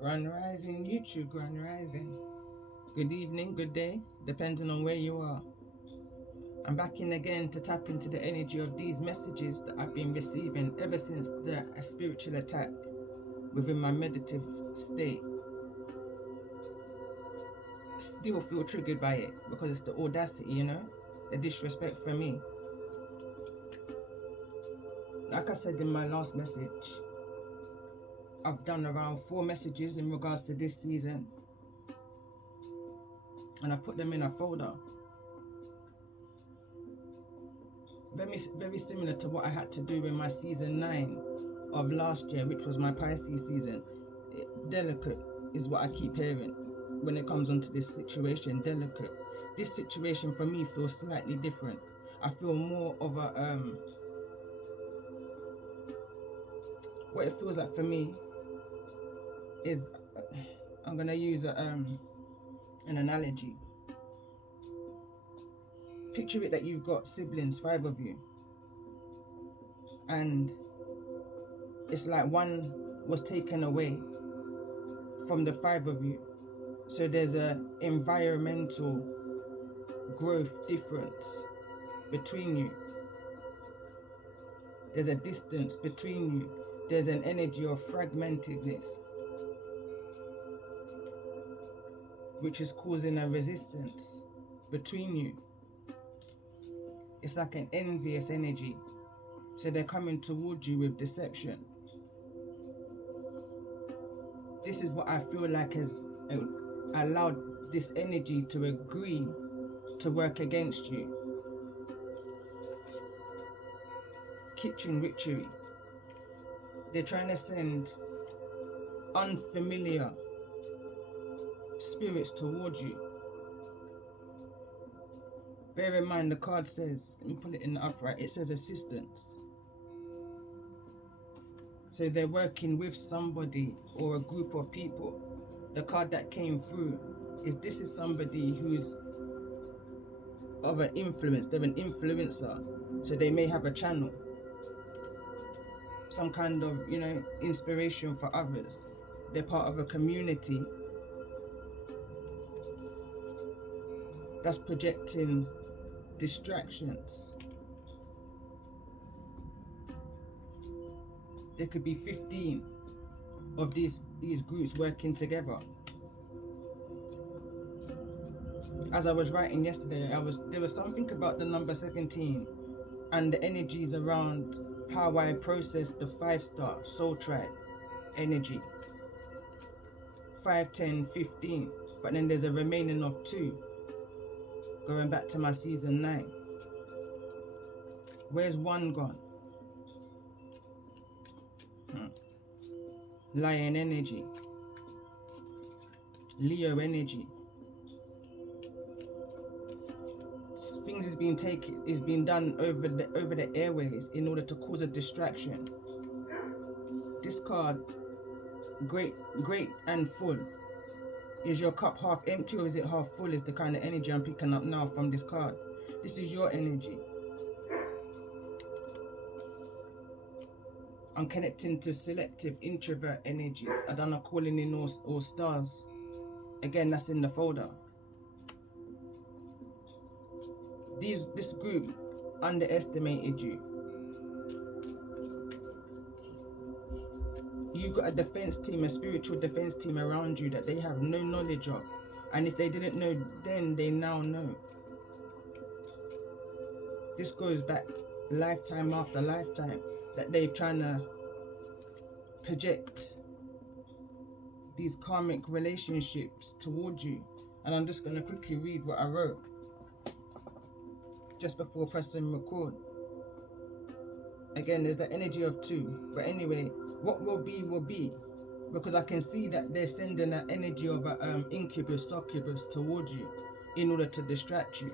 Grand Rising, YouTube, Grand Rising. Good evening, good day, depending on where you are. I'm back in again to tap into the energy of these messages that I've been receiving ever since the spiritual attack within my meditative state. Still feel triggered by it because it's the audacity, you know, the disrespect for me. Like I said in my last message, I've done around 4 messages in regards to this season, and I've put them in a folder. Very similar to what I had to do in my season 9 of last year, which was my Pisces season. Delicate is what I keep hearing when it comes onto this situation. Delicate. This situation for me feels slightly different. I feel more of a what it feels like for me is, I'm gonna use an analogy. Picture it that you've got siblings, 5 of you, and it's like one was taken away from the 5 of you. So there's a environmental growth difference between you. There's a distance between you. There's an energy of fragmentedness, which is causing a resistance between you. It's like an envious energy. So they're coming towards you with deception. This is what I feel like has allowed this energy to agree to work against you. Kitchen witchery. They're trying to send unfamiliar spirits towards you. Bear in mind the card says, let me put it in the upright, it says assistance. So they're working with somebody or a group of people. The card that came through is this is somebody who's of an influence. They're an influencer. So they may have a channel, some kind of, you know, inspiration for others. They're part of a community that's projecting distractions. There could be 15 of these groups working together. As I was writing yesterday, there was something about the number 17 and the energies around how I process the 5-star soul tribe energy. 5, 10, 15. But then there's a remaining of 2. Going back to my season 9. Where's 1 gone? Lion energy. Leo energy. Things is being done over the airways in order to cause a distraction. This card, great and full. Is your cup half empty or is it half full? Is the kind of energy I'm picking up now from this card. This is your energy. I'm connecting to selective introvert energies. I don't know, calling in all stars. Again, that's in the folder. This group underestimated you. You've got a defense team, a spiritual defense team around you that they have no knowledge of. And if they didn't know then, they now know. This goes back lifetime after lifetime that they're trying to project these karmic relationships towards you. And I'm just going to quickly read what I wrote just before pressing record. Again, there's the energy of 2. But anyway, what will be. Because I can see that they're sending an energy of an incubus, succubus towards you in order to distract you.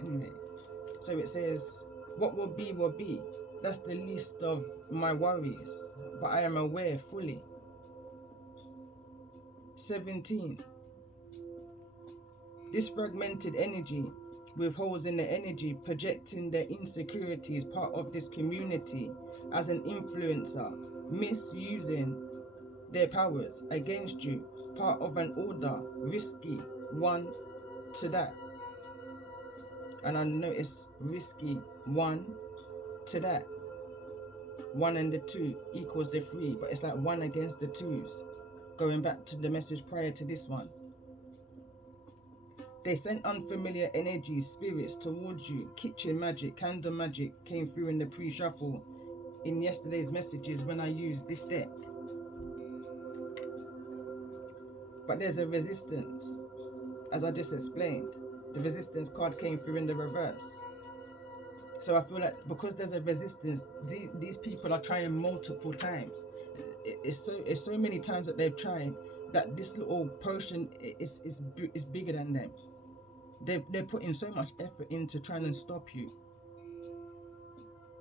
Anyway, so it says, what will be. That's the least of my worries, but I am aware fully. 17. This fragmented energy with holes in the energy projecting their insecurities part of this community as an influencer, misusing their powers against you. Part of an order, risky, one to that. And I notice risky, one to that. 1 and the 2 equals the 3, but it's like 1 against the 2s. Going back to the message prior to this one. They sent unfamiliar energies, spirits towards you. Kitchen magic, candle magic came through in the pre-shuffle in yesterday's messages when I used this deck. But there's a resistance, as I just explained. The resistance card came through in the reverse. So I feel like because there's a resistance, these people are trying multiple times. It's so many times that they've tried that this little potion is bigger than them. They're putting so much effort into trying to stop you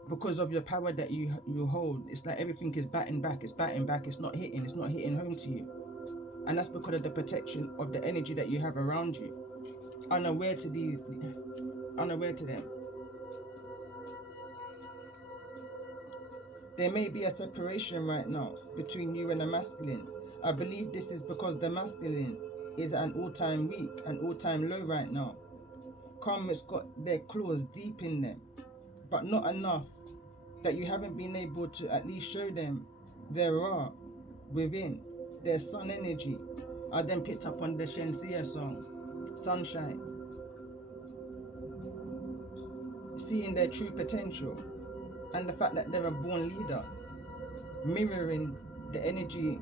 because of your power that you hold. It's like everything is batting back. It's not hitting home to you, and that's because of the protection of the energy that you have around you. Unaware to them. There may be a separation right now between you and the masculine. I believe this is because the masculine is at an all-time weak, an all-time low right now. Karma's got their claws deep in them, but not enough that you haven't been able to at least show them their raw within, their sun energy. I then picked up on the Shensia song, Sunshine. Seeing their true potential and the fact that they're a born leader, mirroring the energy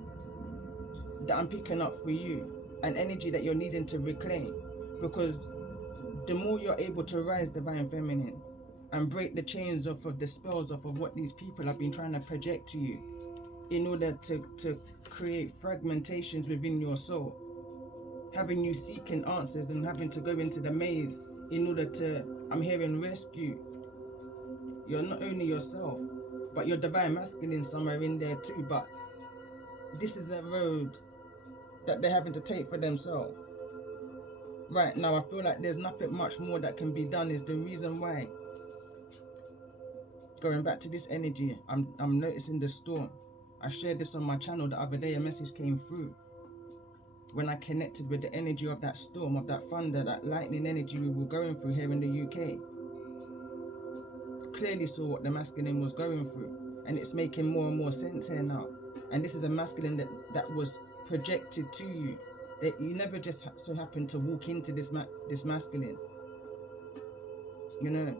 that I'm picking up for you, an energy that you're needing to reclaim, because the more you're able to rise divine feminine and break the chains off of the spells off of what these people have been trying to project to you in order to create fragmentations within your soul, having you seeking answers and having to go into the maze in order to, I'm hearing, rescue. You're not only yourself, but your divine masculine somewhere in there too, but this is a road that they're having to take for themselves. Right now, I feel like there's nothing much more that can be done is the reason why. Going back to this energy, I'm noticing the storm. I shared this on my channel the other day, a message came through. When I connected with the energy of that storm, of that thunder, that lightning energy we were going through here in the UK. Clearly saw what the masculine was going through, and it's making more and more sense here now. And this is a masculine that was projected to you. That you never just so happened to walk into this masculine. You know,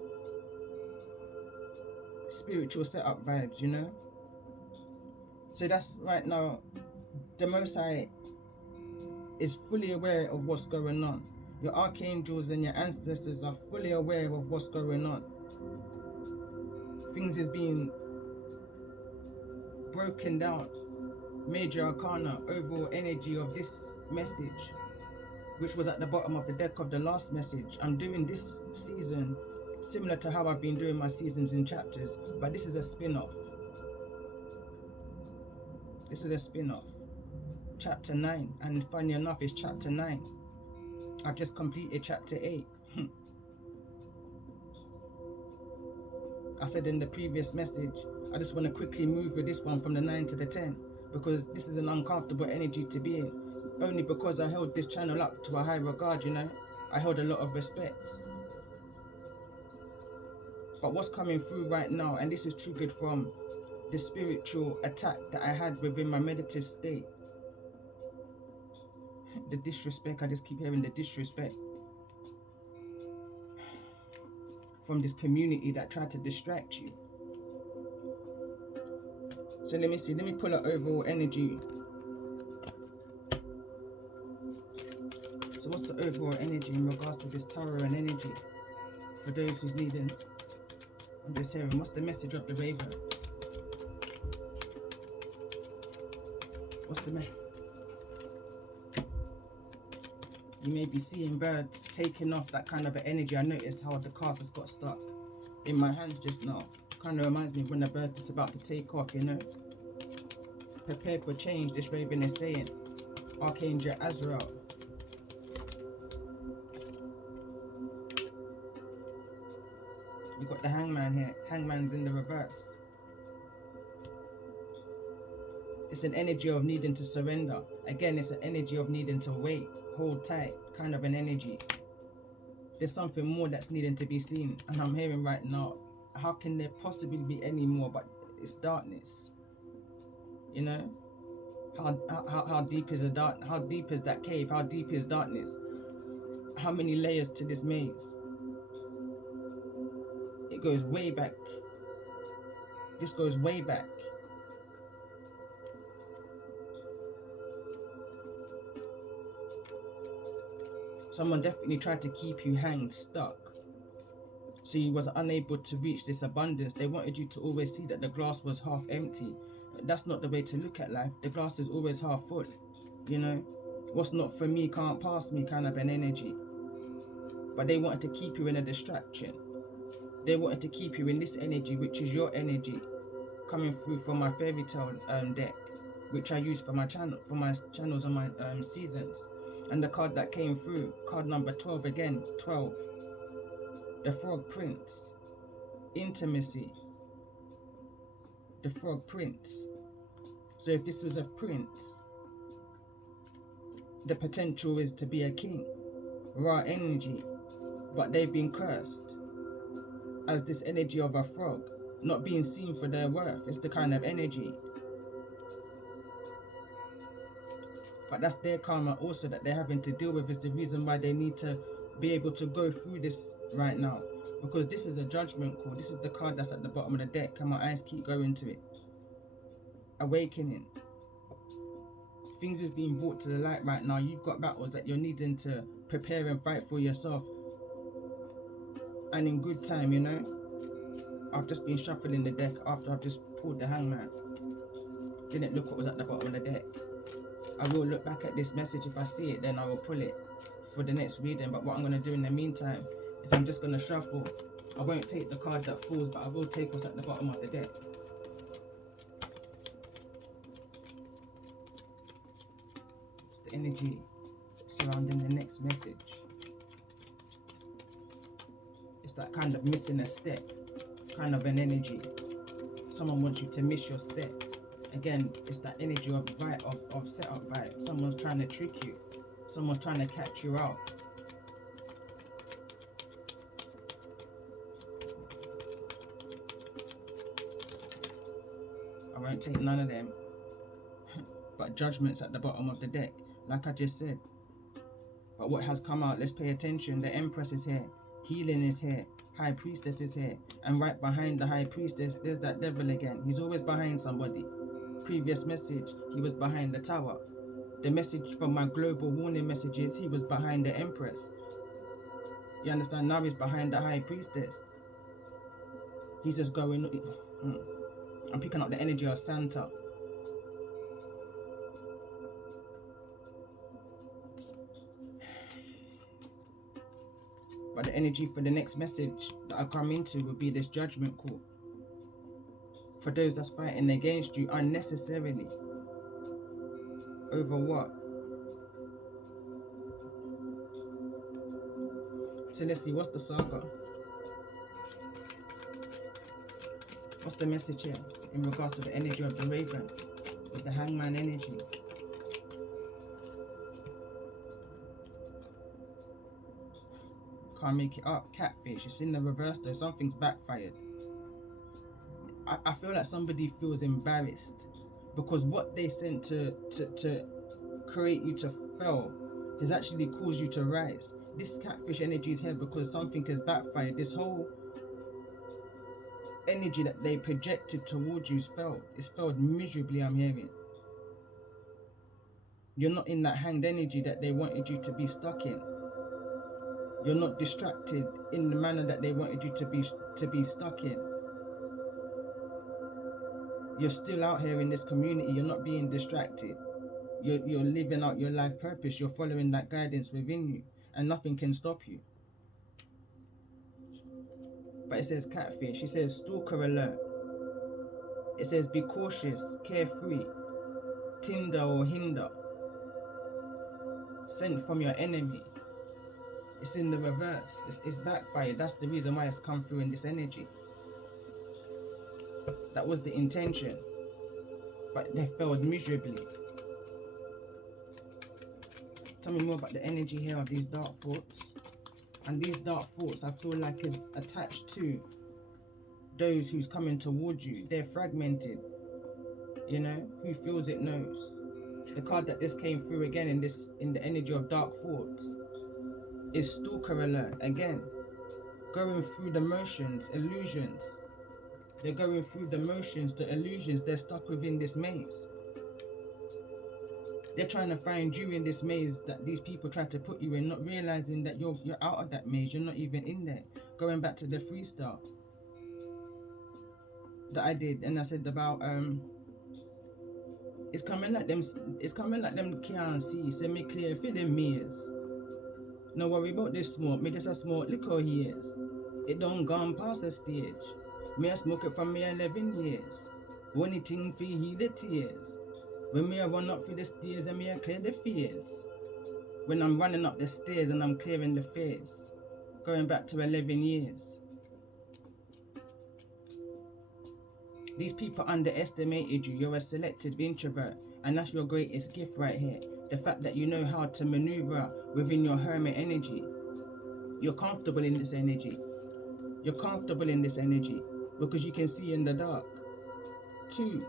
spiritual setup vibes, you know. So that's right now, the Most High is fully aware of what's going on. Your archangels and your ancestors are fully aware of what's going on. Things is being broken down. Major arcana, overall energy of this message, which was at the bottom of the deck of the last message. I'm doing this season similar to how I've been doing my seasons in chapters, but this is a spin-off. This is a spin-off. Chapter 9, and funny enough, it's chapter 9. I've just completed chapter 8. I said in the previous message, I just want to quickly move with this one from the 9 to the 10, because this is an uncomfortable energy to be in. Only because I held this channel up to a high regard, you know. I held a lot of respect. But what's coming through right now, and this is triggered from the spiritual attack that I had within my meditative state. The disrespect, I just keep hearing the disrespect from this community that tried to distract you. So let me see, let me pull out overall energy. So what's the overall energy in regards to this tarot and energy? For those who's needing, I'm just hearing, what's the message of the Raven? What's the message? You may be seeing birds taking off, that kind of an energy. I noticed how the card has got stuck in my hands just now. Kind of reminds me of when the bird is about to take off, you know. Prepare for change, this Raven is saying. Archangel Azrael. You've got the Hangman here. Hangman's in the reverse. It's an energy of needing to surrender. Again, it's an energy of needing to wait, hold tight, kind of an energy. There's something more that's needing to be seen. And I'm hearing right now, how can there possibly be any more? But it's darkness. You know? How deep is how deep is that cave? How deep is darkness? How many layers to this maze? It goes way back. This goes way back. Someone definitely tried to keep you hanged, stuck. So you was unable to reach this abundance. They wanted you to always see that the glass was half empty. That's not the way to look at life. The glass is always half full. You know, what's not for me can't pass me, kind of an energy. But they wanted to keep you in a distraction. They wanted to keep you in this energy, which is your energy, coming through from my fairy tale deck, which I use for my channels on my seasons. And the card that came through, card number 12 again, 12. The Frog Prince. Intimacy. The Frog Prince. So if this was a prince, the potential is to be a king. Raw energy. But they've been cursed as this energy of a frog, not being seen for their worth. It's the kind of energy. But that's their karma also that they're having to deal with. Is the reason why they need to be able to go through this right now. Because this is a judgment call. This is the card that's at the bottom of the deck, and my eyes keep going to it. Awakening. Things is being brought to the light right now. You've got battles that you're needing to prepare and fight for yourself. And in good time, you know. I've just been shuffling the deck after I've just pulled the Hangman. Didn't look what was at the bottom of the deck. I will look back at this message. If I see it, then I will pull it for the next reading. But what I'm going to do in the meantime is I'm just going to shuffle. I won't take the card that falls, but I will take what's at the bottom of the deck. The energy surrounding the next message. It's that kind of missing a step, kind of an energy. Someone wants you to miss your step. Again, it's that energy of setup vibe. Someone's trying to trick you. Someone's trying to catch you out. I won't take none of them. But judgment's at the bottom of the deck, like I just said. But what has come out, let's pay attention. The Empress is here. Healing is here. High Priestess is here. And right behind the High Priestess, there's that devil again. He's always behind somebody. Previous message, he was behind the Tower. The message from my global warning messages, he was behind the Empress. You understand? Now he's behind the High Priestess. He's just going... I'm picking up the energy of Santa. But the energy for the next message that I come into will be this judgment call. For those that's fighting against you unnecessarily. Over what? So let's see, what's the saga? What's the message here in regards to the energy of the Raven with the Hangman energy? Can't make it up. Catfish. It's in the reverse though. Something's backfired. I feel like somebody feels embarrassed because what they sent to create you to fail has actually caused you to rise. This catfish energy is here because something has backfired. This whole energy that they projected towards you is failed. It's failed miserably, I'm hearing. You're not in that hanged energy that they wanted you to be stuck in. You're not distracted in the manner that they wanted you to be stuck in. You're still out here in this community. You're not being distracted. You're living out your life purpose. You're following that guidance within you, and nothing can stop you. But it says catfish. It says stalker alert. It says be cautious, carefree, Tinder or Hinder, sent from your enemy. It's in the reverse. It's backfired. That's the reason why it's come through in this energy. That was the intention. but they failed miserably. Tell me more about the energy here of these dark thoughts. And these dark thoughts, I feel like, is attached to those who's coming towards you. They're fragmented. You know, who feels it knows. The card that just came through again in the energy of dark thoughts is stalker alert again. Going through the motions, illusions. They're going through the motions, the illusions. They're stuck within this maze. They're trying to find you in this maze that these people try to put you in, not realizing that you're out of that maze. You're not even in there. Going back to the freestyle that I did, and I said about it's coming like them can't see. Send me clear, feeling maze. No worry about this smoke. Me just a smoke liquor years. It don't gone past the stage. Me a smoke it from me 11 years. Only thing for heal the tears. When me a run up through the stairs and me a clear the fears. When I'm running up the stairs and I'm clearing the fears. Going back to 11 years. These people underestimated you. You're a selective introvert, and that's your greatest gift right here. The fact that you know how to maneuver within your hermit energy. You're comfortable in this energy. You're comfortable in this energy because you can see in the dark. 2.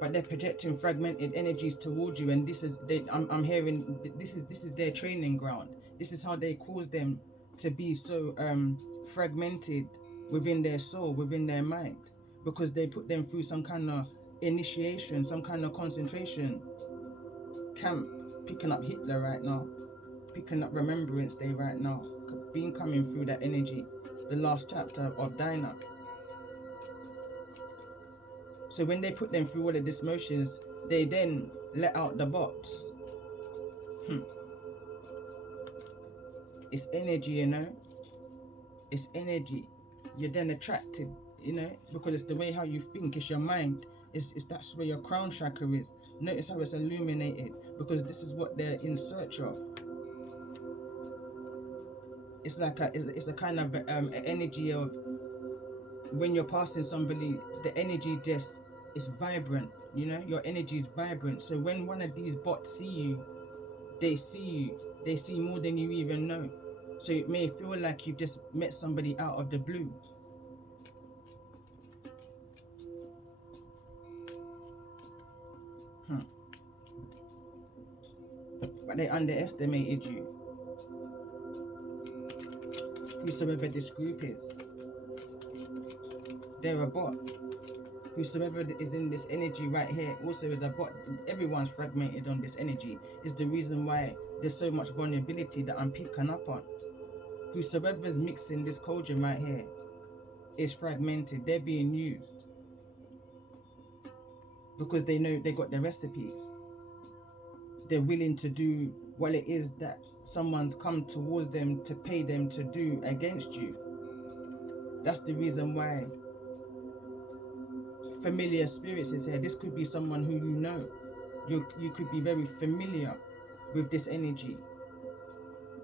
But they're projecting fragmented energies towards you, and this is I'm hearing this is their training ground. This is how they cause them to be so fragmented within their soul, within their mind, because they put them through some kind of initiation, some kind of concentration camp, picking up Hitler right now, picking up Remembrance Day right now, being coming through that energy, the last chapter of Dinah. So when they put them through all of these motions, they then let out the bots. It's energy, you know. It's energy. You're then attracted, you know, because it's the way how you think. It's your mind. It's that's where your crown chakra is. Notice how it's illuminated, because this is what they're in search of. It's like it's a kind of energy of when you're passing somebody, the energy just is vibrant. You know, your energy is vibrant. So when one of these bots see you, they see you. They see more than you even know. So it may feel like you've just met somebody out of the blue. But they underestimated you. Whosoever this group is, they're a bot. Whosoever is in this energy right here also is a bot. Everyone's fragmented on this energy. Is the reason why there's so much vulnerability that I'm picking up on. Whosoever's mixing this cauldron right here is fragmented. They're being used because they know they got the recipes. They're willing to do what it is that someone's come towards them to pay them to do against you. That's the reason why familiar spirits is here. This could be someone who you know. You could be very familiar with this energy.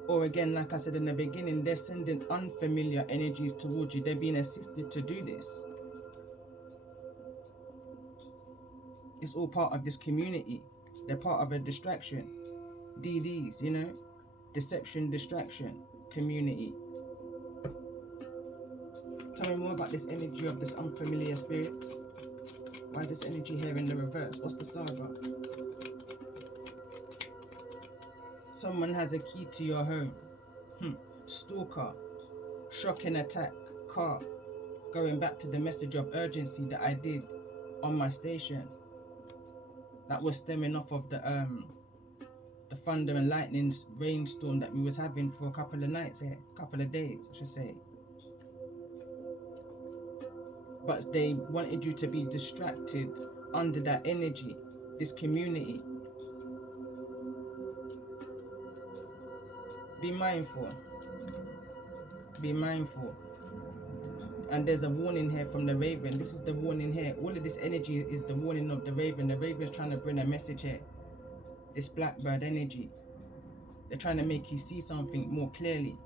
Or again, like I said in the beginning, they're sending unfamiliar energies towards you. They're being assisted to do this. It's all part of this community. They're part of a distraction. DDs, you know? Deception, distraction, community. Tell me more about this energy of this unfamiliar spirits. Why this energy here in the reverse? What's the saga? Someone has a key to your home. Stalker. Shocking attack. Car. Going back to the message of urgency that I did on my station. That was stemming off of the thunder and lightning rainstorm that we was having for a couple of nights here. Couple of days, I should say. But they wanted you to be distracted under that energy, this community. Be mindful. Be mindful. And there's a warning here from the raven. This is the warning here. All of this energy is the warning of the raven. The raven is trying to bring a message here. This blackbird energy. They're trying to make you see something more clearly.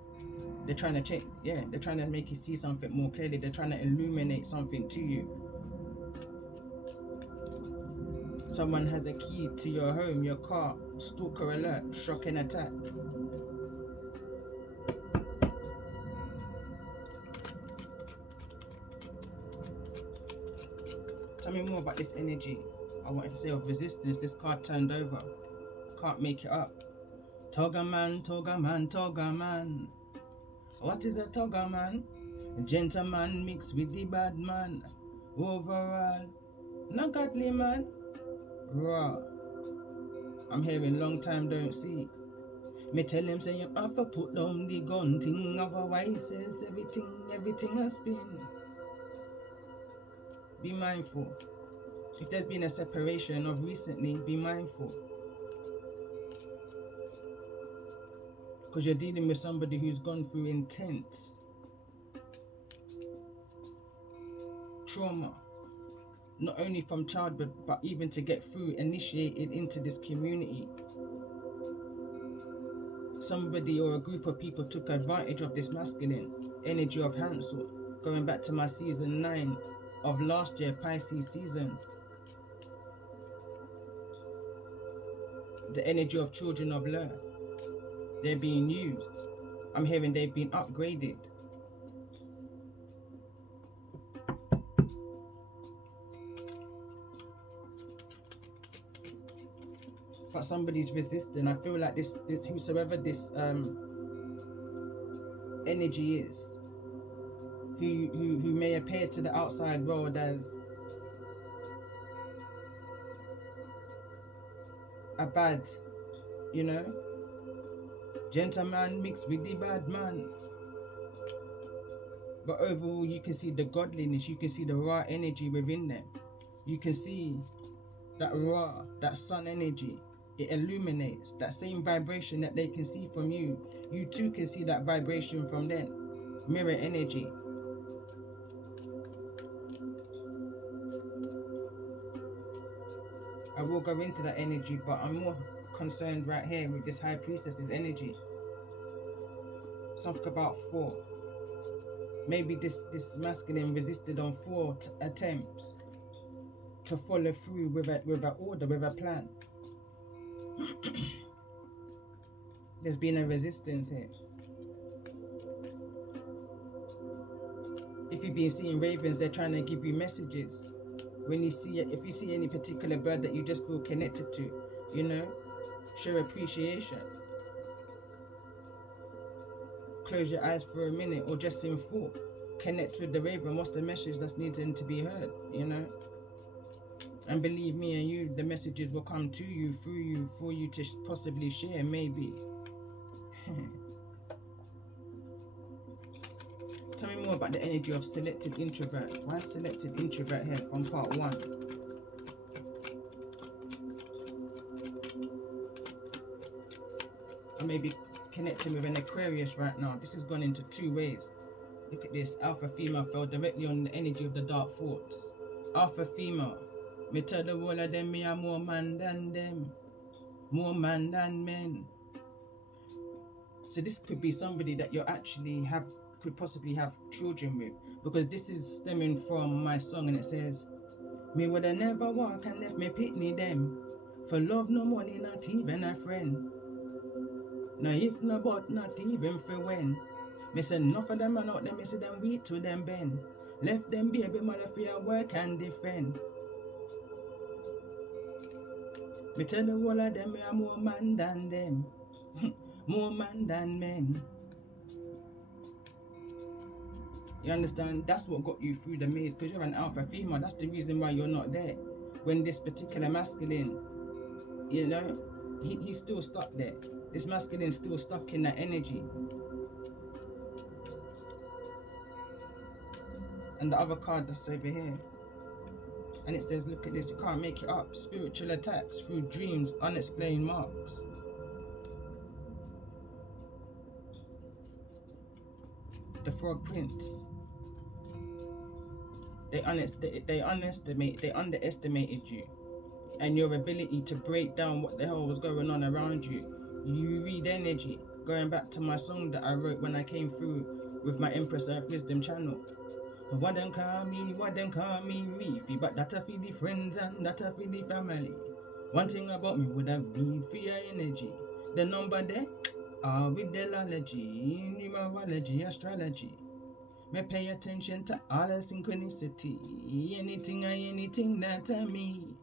They're trying to check, yeah, they're trying to make you see something more clearly. They're trying to illuminate something to you. Someone has a key to your home, your car. Stalker alert, shocking attack. Tell me more about this energy. I wanted to say of resistance. This card turned over. Can't make it up. Toga man, toga man, toga man. What is a toga man? A gentleman mixed with the bad man. Overall, not godly man. Raw. I'm hearing long time don't see. Me tell him say you have to put down the gun thing, otherwise says everything has been. Be mindful. If there's been a separation of recently, be mindful. Because you're dealing with somebody who's gone through intense trauma. Not only from childhood, but even to get through, initiated into this community. Somebody or a group of people took advantage of this masculine energy of Hansel. Going back to my season 9 of last year, Pisces season. The energy of children of Lur. They're being used. I'm hearing they've been upgraded. But somebody's resisting. I feel like this whosoever this energy is, who may appear to the outside world as a bad, you know, gentleman mixed with the bad man. But overall, you can see the godliness, you can see the raw energy within them. You can see that raw, that sun energy. It illuminates that same vibration that they can see from you. You too can see that vibration from them. Mirror energy. I will go into that energy, but I'm more concerned right here with this High Priestess's energy. Something about 4. Maybe this masculine resisted on 4 attempts to follow through with an order, with a plan. There's been a resistance here. If you've been seeing ravens, they're trying to give you messages. When you see it, if you see any particular bird that you just feel connected to, you know, show appreciation. Close your eyes for a minute, or just in thought, connect with the raven. What's the message that's needing to be heard, you know? And believe me and you, the messages will come to you, through you, for you to possibly share, maybe. Tell me more about the energy of selective introvert. Why selective introvert here on part 1? I may be connecting with an Aquarius right now. This has gone into 2 ways. Look at this. Alpha female fell directly on the energy of the dark thoughts. Alpha female. Me tell the whole of them me are more man than them. More man than men. So this could be somebody that you actually could possibly have children with. Because this is stemming from my song, and it says, me woulda never walk and left me pitney them. For love no money, not even a friend. No if no but not even for when. Me say enough of them man out there, me see them weak to them bend. Left them baby mother for your work and defend. Me tell the whole of them me are more man than them. More man than men. You understand? That's what got you through the maze, because you're an alpha female. That's the reason why you're not there. When this particular masculine, you know, he's still stuck there. This masculine's still stuck in that energy. And the other card that's over here, and it says, look at this, you can't make it up. Spiritual attacks through dreams, unexplained marks. The Frog Prince. They underestimated you and your ability to break down what the hell was going on around you. You read energy. Going back to my song that I wrote when I came through with my Empress Earth Wisdom channel. What them call me Reefy, but that a for the friends and that a for the family. One thing about me would have been for your energy. The number there, with delology, numerology, astrology. Me pay attention to all the synchronicity, anything that I mean.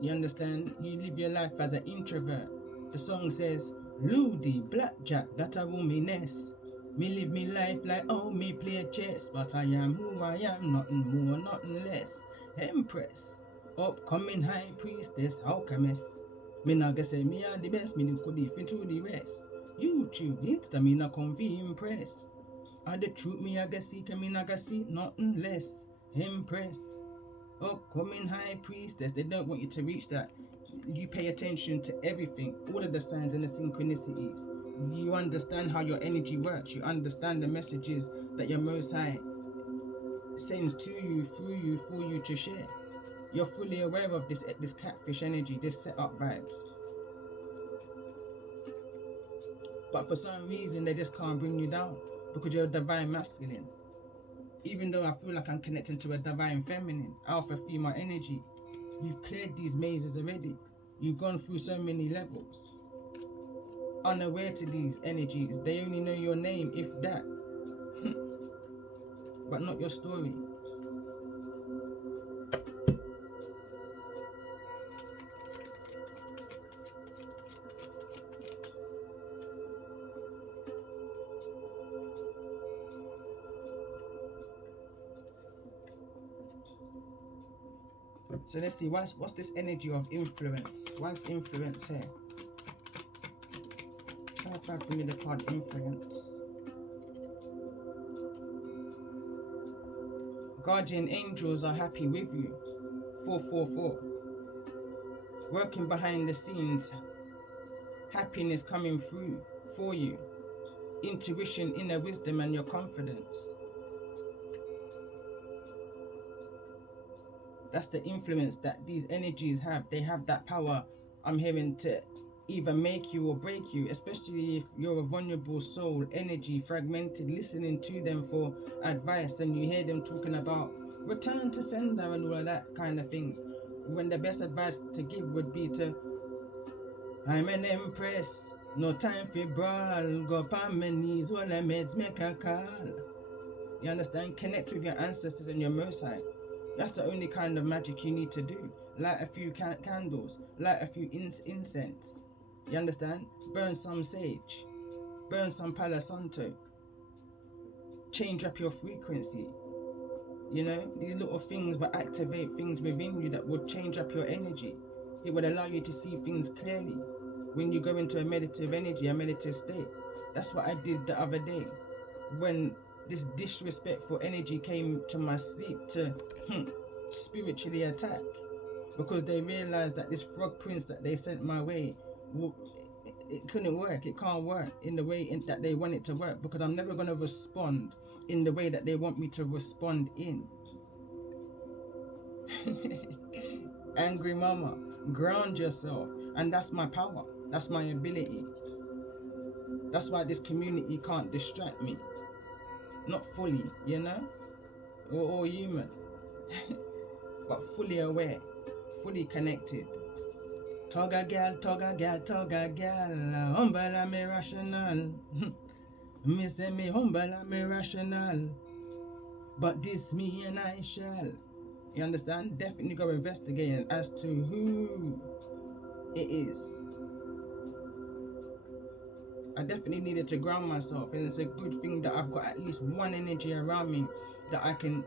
You understand? You live your life as an introvert. The song says, Ludi, blackjack, that a womaness. Me live me life like oh me play chess, but I am who I am, nothing more, nothing less. Empress, upcoming high priestess, alchemist. Me not gonna say me are the best, me do could different to the rest. YouTube, Insta, me not come fi impress. And the truth me I gonna seek, and me not gonna see nothing less. Empress, upcoming high priestess. They don't want you to reach that. You pay attention to everything, all of the signs and the synchronicities. You understand how your energy works. You understand the messages that your Most High sends to you, through you, for you to share. You're fully aware of this catfish energy, this setup vibes. But for some reason, they just can't bring you down because you're a divine masculine. Even though I feel like I'm connecting to a divine feminine, alpha female energy, you've cleared these mazes already. You've gone through so many levels. Unaware to these energies, they only know your name, if that, but not your story. So let's see, what's this energy of influence? What's influence here? Try for me the card influence. Guardian angels are happy with you. 444. Working behind the scenes. Happiness coming through for you. Intuition, inner wisdom, and your confidence. That's the influence that these energies have. They have that power, I'm hearing, to either make you or break you, especially if you're a vulnerable soul, energy, fragmented, listening to them for advice, and you hear them talking about return to sender and all of that kind of things. When the best advice to give would be to, I'm an empress, no time for brawl, go up on my knees, all I made make a call. You understand? Connect with your ancestors and your Most High. That's the only kind of magic you need to do. Light a few candles, light a few incense. You understand? Burn some sage, burn some Palo Santo. Change up your frequency. You know, these little things will activate things within you that would change up your energy. It would allow you to see things clearly. When you go into a meditative energy, a meditative state. That's what I did the other day. When this disrespectful energy came to my sleep to spiritually attack, because they realized that this frog prince that they sent my way, it couldn't work. It can't work in the way that they want it to work, because I'm never going to respond in the way that they want me to respond in. Angry mama, ground yourself. And that's my power. That's my ability. That's why this community can't distract me. Not fully, you know? We're all human. But fully aware, fully connected. Toga gal, humble and me rational. Me say me humble and me rational. But this me and I shall. You understand? Definitely go investigating as to who it is. I definitely needed to ground myself, and it's a good thing that I've got at least one energy around me that I can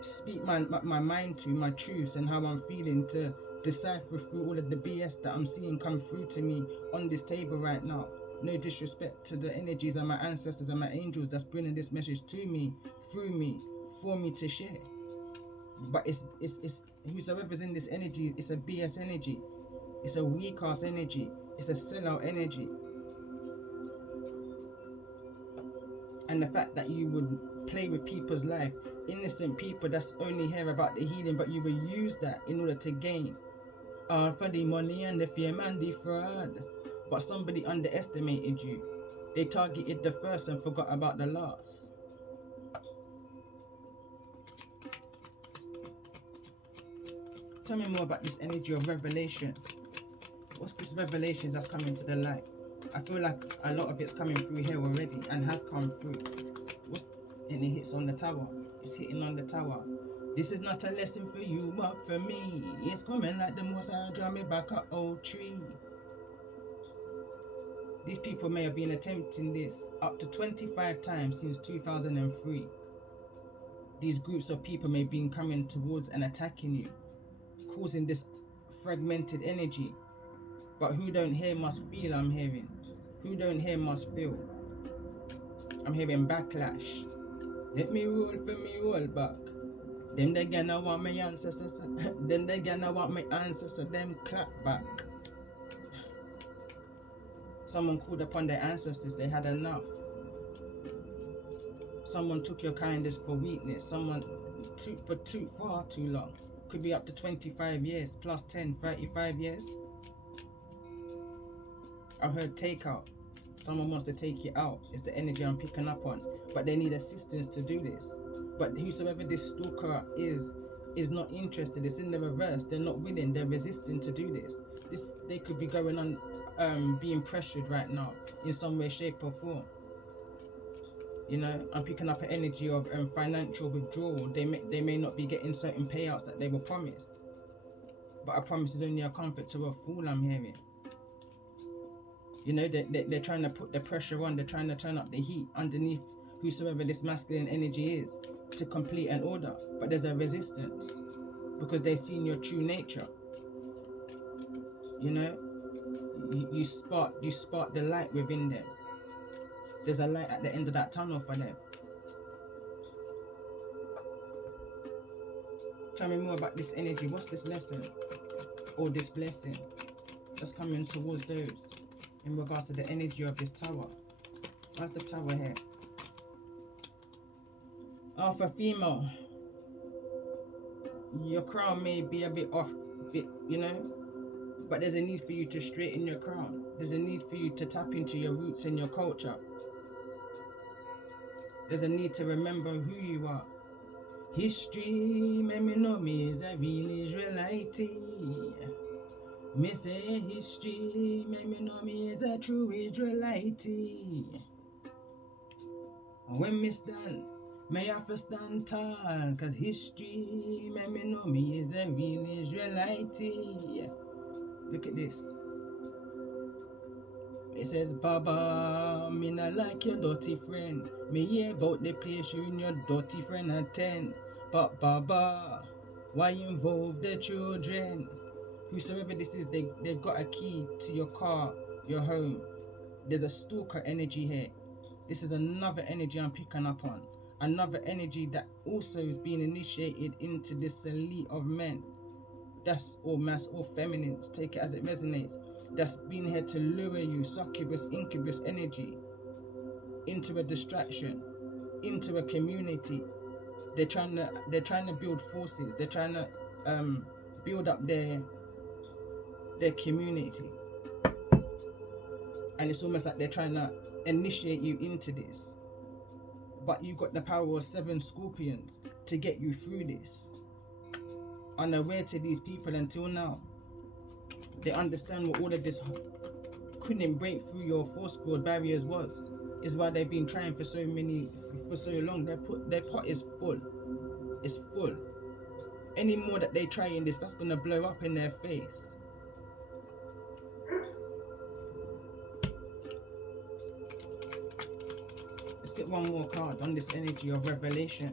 speak my mind to, my truths and how I'm feeling, to decipher through all of the BS that I'm seeing come through to me on this table right now. No disrespect to the energies and my ancestors and my angels that's bringing this message to me, through me, for me to share. But it's whosoever's in this energy, it's a BS energy. It's a weak ass energy. It's a sellout energy. And the fact that you would play with people's life, innocent people that's only hear about the healing, but you will use that in order to gain. All for the money and the fame and the fraud. but somebody underestimated you. They targeted the first and forgot about the last. Tell me more about this energy of revelation. What's this revelation that's coming to the light? I feel like a lot of it's coming through here already and has come through. And it hits on the tower. It's hitting on the tower. This is not a lesson for you, but for me. It's coming like the most I draw me back a old tree. These people may have been attempting this up to 25 times since 2003. These groups of people may have been coming towards and attacking you, causing this fragmented energy. But who don't hear must feel, I'm hearing. Who don't hear must feel. I'm hearing backlash. Let me roll for me roll back. Them they gonna want my ancestors. Them they gonna want my ancestors. Them clap back. Someone called upon their ancestors. They had enough. Someone took your kindness for weakness. Someone for far too long. Could be up to 25 years, plus 10, 35 years. I heard takeout. Someone wants to take you out. It's the energy I'm picking up on. But they need assistance to do this. But whosoever this stalker is not interested. It's in the reverse. They're not willing. They're resisting to do this. They could be going on being pressured right now in some way, shape or form. You know, I'm picking up an energy of financial withdrawal. They may not be getting certain payouts that they were promised. But a promise is only a comfort to a fool, I'm hearing. You know, they're trying to put the pressure on. They're trying to turn up the heat underneath whosoever this masculine energy is to complete an order. But there's a resistance because they've seen your true nature. You know, you spark the light within them. There's a light at the end of that tunnel for them. Tell me more about this energy. What's this lesson or this blessing that's coming towards those in regards to the energy of this tower? What's the tower here? For female, your crown may be a bit off, you know, but there's a need for you to straighten your crown. There's a need for you to tap into your roots and your culture. There's a need to remember who you are. History, me know me is a real Israelite. Me say history, me know me is a true Israelite. When me stand, may have to stand tall, cause history, me know me is a real Israelite. Look at this. It says, Baba, me not like your dirty friend. Me hear about the place you and your dirty friend attend. But Baba, why involve the children? Whosoever this is, they've got a key to your car, your home. There's a stalker energy here. This is another energy I'm picking up on. Another energy that also is being initiated into this elite of men. That's all mass, all feminines. Take it as it resonates. That's been here to lure you, succubus, incubus energy, into a distraction, into a community. They're trying to build forces. They're trying to build up their community, and it's almost like they're trying to initiate you into this. But you've got the power of 7 scorpions to get you through this. Unaware to these people until now. They understand what all of this couldn't break through your force field barriers was. Is why they've been trying for so long. Their pot is full. It's full. Any more that they try in this, that's gonna blow up in their face. Let's get one more card on this energy of revelation.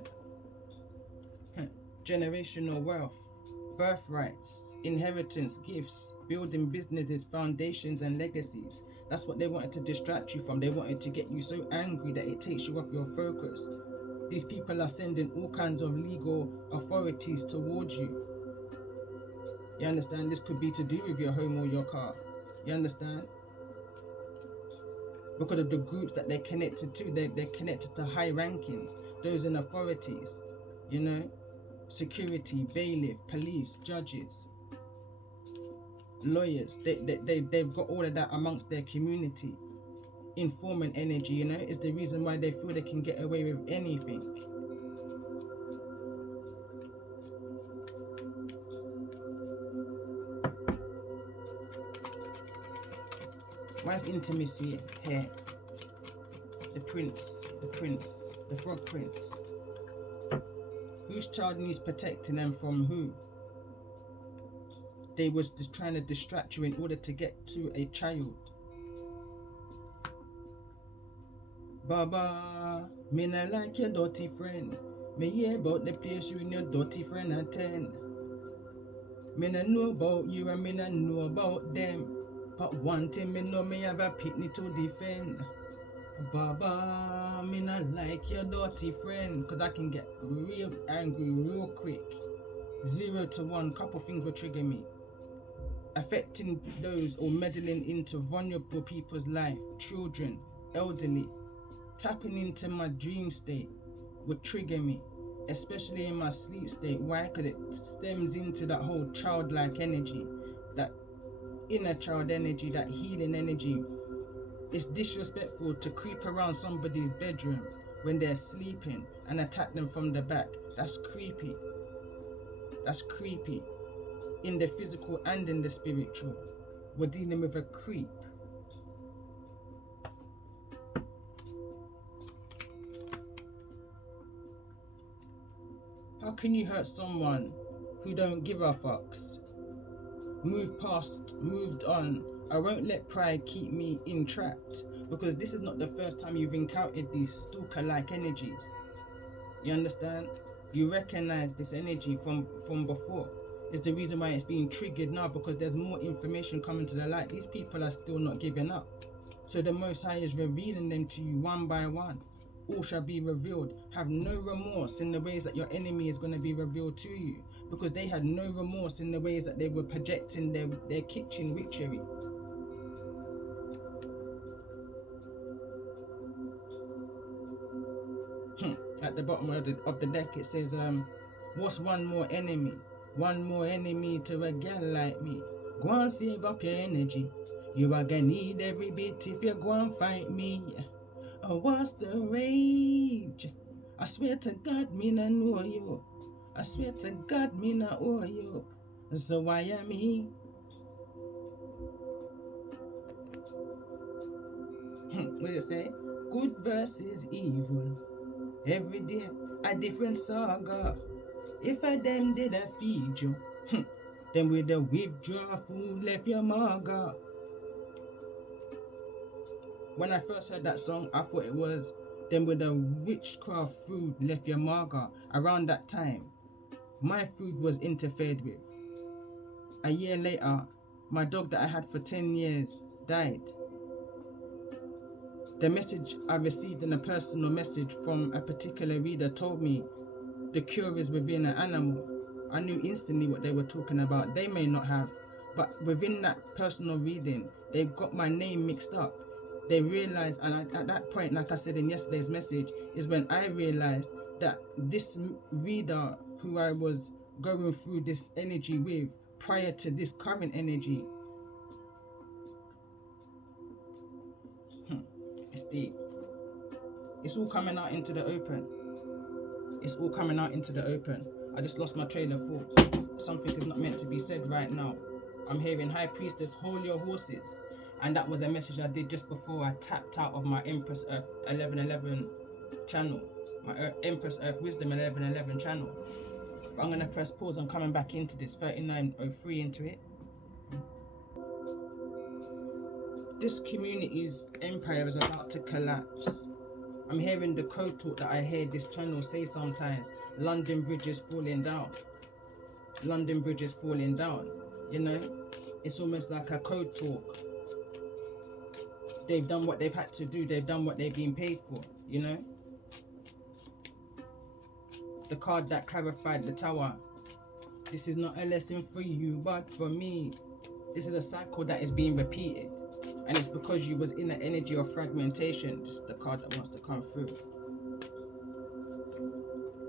Generational wealth, birthrights, inheritance, gifts, building businesses, foundations and legacies. That's what they wanted to distract you from. They wanted to get you so angry that it takes you off your focus. These people are sending all kinds of legal authorities towards you. You understand? This could be to do with your home or your car. You understand? Because of the groups that they're connected to. They're connected to high rankings, those in authorities, you know, security, bailiff, police, judges. lawyers. They've got all of that amongst their community. Informant energy, you know, is the reason why they feel they can get away with anything. Why's intimacy here? The prince, the frog prince. Whose child needs protecting and from who? They was just trying to distract you in order to get to a child. Baba, me not like your dirty friend. Me hear about the place you and your dirty friend attend. Me not know about you and me not know about them. But one thing me know, me have a picnic to defend. Baba, me not like your dirty friend, cause I can get real angry real quick. 0 to 1, couple things will trigger me. Affecting those or meddling into vulnerable people's life, children, elderly. Tapping into my dream state would trigger me, especially in my sleep state. Why? Because it stems into that whole childlike energy, that inner child energy, that healing energy. It's disrespectful to creep around somebody's bedroom when they're sleeping and attack them from the back. That's creepy. That's creepy. In the physical and in the spiritual, we're dealing with a creep. How can you hurt someone who don't give a fucks? Move past, moved on. I won't let pride keep me entrapped, because this is not the first time you've encountered these stalker-like energies. You understand? You recognize this energy from before. It's the reason why it's being triggered now, because there's more information coming to the light. These people are still not giving up. So the Most High is revealing them to you one by one. All shall be revealed. Have no remorse in the ways that your enemy is going to be revealed to you, because they had no remorse in the ways that they were projecting their kitchen witchery. At the bottom of the deck it says, what's one more enemy? One more enemy to a gal like me. Go and save up your energy. You are gonna need every bit if you go and fight me. Oh, what's the rage? I swear to God, me not know you. I swear to God, me not owe you. So why am me? What does it say? Good versus evil. Every day a different saga. If I them did I feed you, then with the withdraw food left your maga. When I first heard that song, I thought it was then with the witchcraft food left your maga. Around that time, my food was interfered with. A year later, my dog that I had for 10 years died. The message I received in a personal message from a particular reader told me the cure is within an animal. I knew instantly what they were talking about. They may not have, but within that personal reading, they got my name mixed up. They realized, and at that point, like I said in yesterday's message, is when I realized that this reader who I was going through this energy with prior to this current energy, it's deep. It's all coming out into the open. It's all coming out into the open. I just lost my train of thought. Something is not meant to be said right now. I'm hearing Highpriestess, hold your horses. And that was a message I did just before I tapped out of my Empress Earth 1111 channel. My Empress Earth Wisdom 1111 channel. But I'm going to press pause. I'm coming back into this 3903 into it. This community's empire is about to collapse. I'm hearing the code talk that I hear this channel say sometimes. London Bridge is falling down. London Bridge is falling down. You know, it's almost like a code talk. They've done what they've had to do. They've done what they've been paid for, you know. The card that clarified the tower. This is not a lesson for you, but for me. This is a cycle that is being repeated. And it's because you was in the energy of fragmentation. This is the card that wants to come through.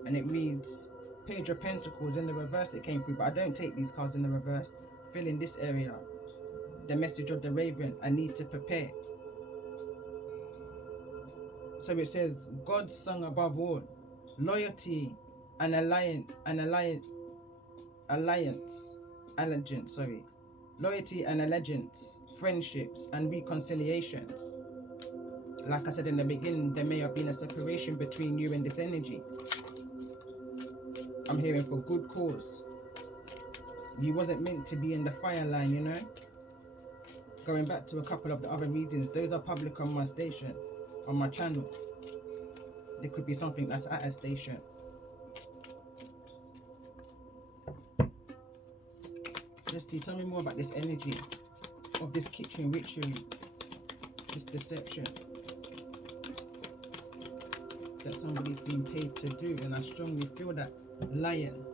And it reads, Page of Pentacles in the reverse it came through, but I don't take these cards in the reverse. Fill in this area. the message of the raven, I need to prepare. So it says, God's song above all, loyalty and allegiance, loyalty and allegiance, friendships and reconciliations. Like I said in the beginning, there may have been a separation between you and this energy. I'm hearing for good cause. You wasn't meant to be in the fire line, you know. Going back to a couple of the other readings, those are public on my station, on my channel. There could be something that's at a station. Let's see, tell me more about this energy of this kitchen ritual, this deception that somebody's been paid to do. And I strongly feel that lion,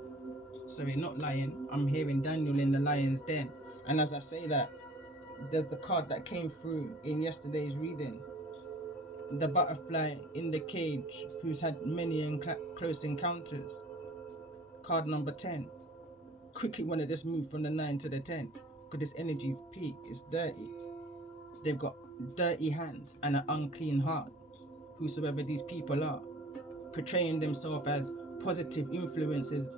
sorry, not lion, I'm hearing Daniel in the lion's den. And as I say that, there's the card that came through in yesterday's reading, the butterfly in the cage who's had many close encounters. Card number 10. Quickly want to just move from the 9 to the 10, because this energy's peak, it's dirty. They've got dirty hands and an unclean heart, whosoever these people are, portraying themselves as positive influences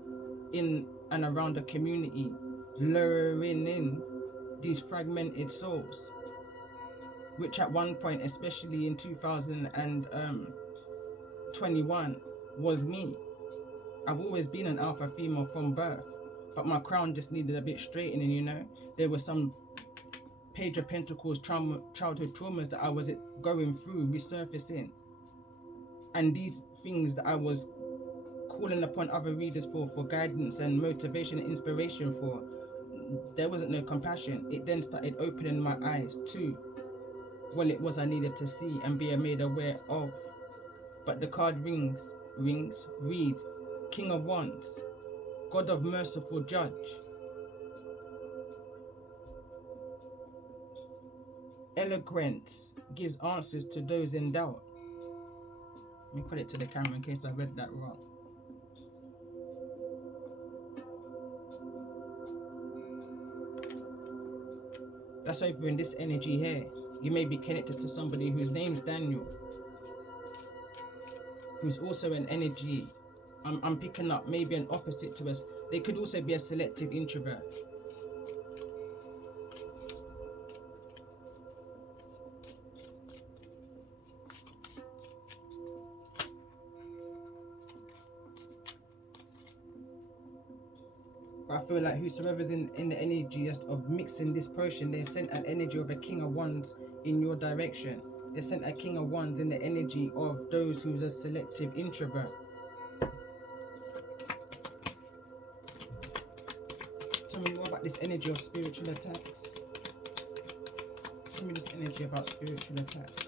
in and around the community, luring in these fragmented souls, which at one point, especially in 2021, was me. I've always been an alpha female from birth, but my crown just needed a bit straightening, you know. There were some Page of Pentacles childhood traumas that I was going through, resurfacing. And these things that I was calling upon other readers for guidance and motivation and inspiration for, there wasn't no compassion. It then started opening my eyes to what it was I needed to see and be made aware of. But the card reads, King of Wands, God of merciful judge. Eloquence gives answers to those in doubt. Let me put it to the camera in case I read that wrong. That's over in this energy here. You may be connected to somebody whose name's Daniel, who's also an energy. I'm picking up maybe an opposite to us. They could also be a selective introvert. But I feel like whosoever's in the energy of mixing this potion, they sent an energy of a King of Wands in your direction. They sent a King of Wands in the energy of those who's a selective introvert. Tell me more about this energy of spiritual attacks. Tell me this energy about spiritual attacks.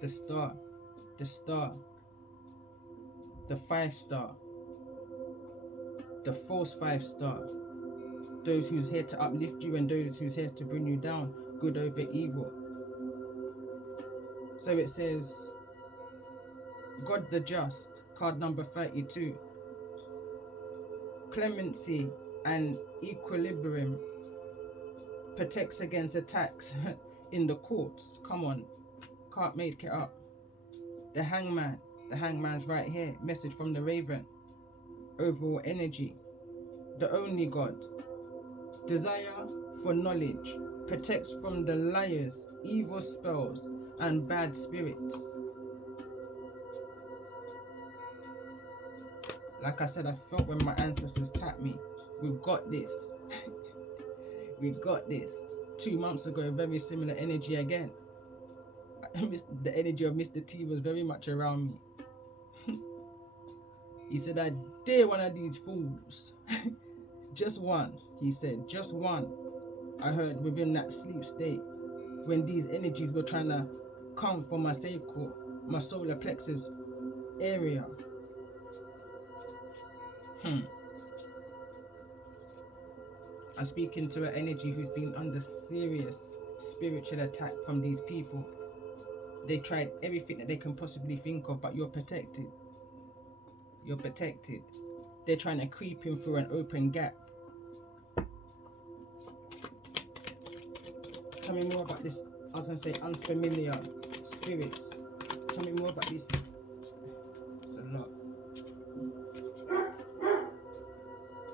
The star, the 5-star, the false 5-star, those who's here to uplift you and those who's here to bring you down, good over evil. So it says, God the just, card number 32. Clemency and equilibrium protects against attacks in the courts. Come on, can't make it up. The hangman's right here. Message from the raven. Overall energy. The only God. Desire for knowledge protects from the liars, evil spells, and bad spirits. Like I said, I felt when my ancestors tapped me, we've got this. We've got this. 2 months ago, very similar energy again. The energy of Mr. T was very much around me. He said, I dare one of these fools. Just one, he said, just one. I heard within that sleep state, when these energies were trying to come from my sacral, my solar plexus area. I'm speaking to an energy who's been under serious spiritual attack from these people. They tried everything that they can possibly think of, but you're protected. You're protected. they're trying to creep in through an open gap. Tell me more about this, I was going to say unfamiliar spirits. Tell me more about this. It's a lot.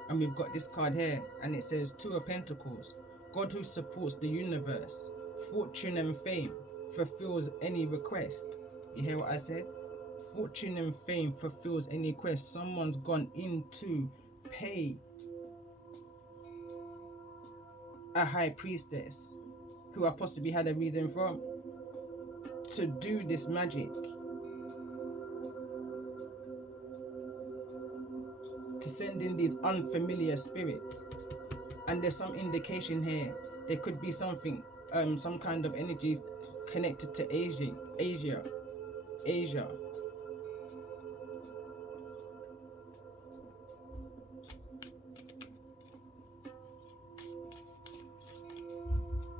And we've got this card here, and it says Two of Pentacles. God who supports the universe, fortune and fame, fulfills any request. You hear what I said? Fortune and fame fulfills any request. Someone's gone in to pay a high priestess, who I've possibly had a reading from, to do this magic. To send in these unfamiliar spirits. And there's some indication here, there could be something, some kind of energy connected to Asia.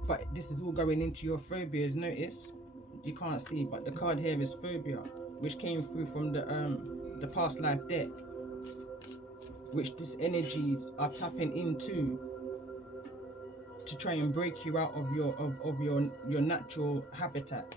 But this is all going into your phobias, notice? You can't see, but the card here is phobia, which came through from the past life deck, which these energies are tapping into to try and break you out of your natural habitat.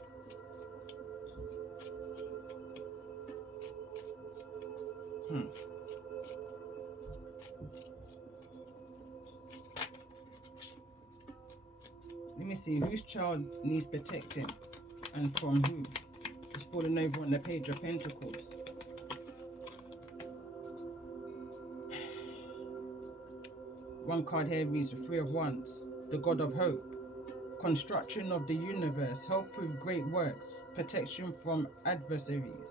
Let me see, whose child needs protecting and from who? It's falling over on the Page of Pentacles. One card here reads the Three of Wands, the God of Hope. Construction of the universe, help with great works, protection from adversaries.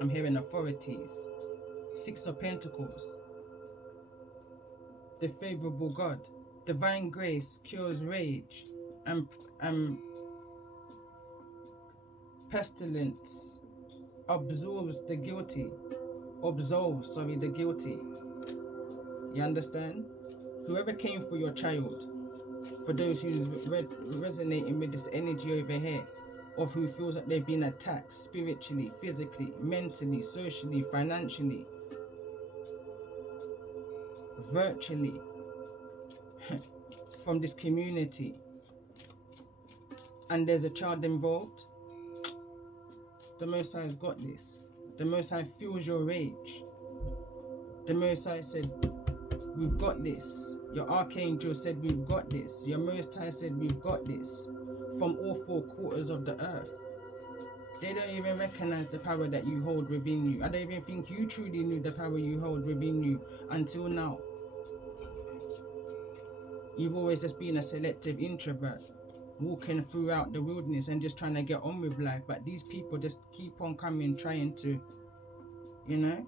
I'm hearing authorities. Six of Pentacles, the favorable God. Divine grace cures rage and pestilence, absolves the guilty. You understand? Whoever came for your child, for those who's resonating with this energy over here, of who feels that they've been attacked spiritually, physically, mentally, socially, financially, virtually, from this community, and there's a child involved, the Most High's got this. The Most High feels your rage. The Most High said, we've got this. Your Archangel said, we've got this. Your Most High said, we've got this. From all four quarters of the earth. They don't even recognize the power that you hold within you. I don't even think you truly knew the power you hold within you until now. You've always just been a selective introvert, walking throughout the wilderness and just trying to get on with life. But these people just keep on coming, trying to, you know?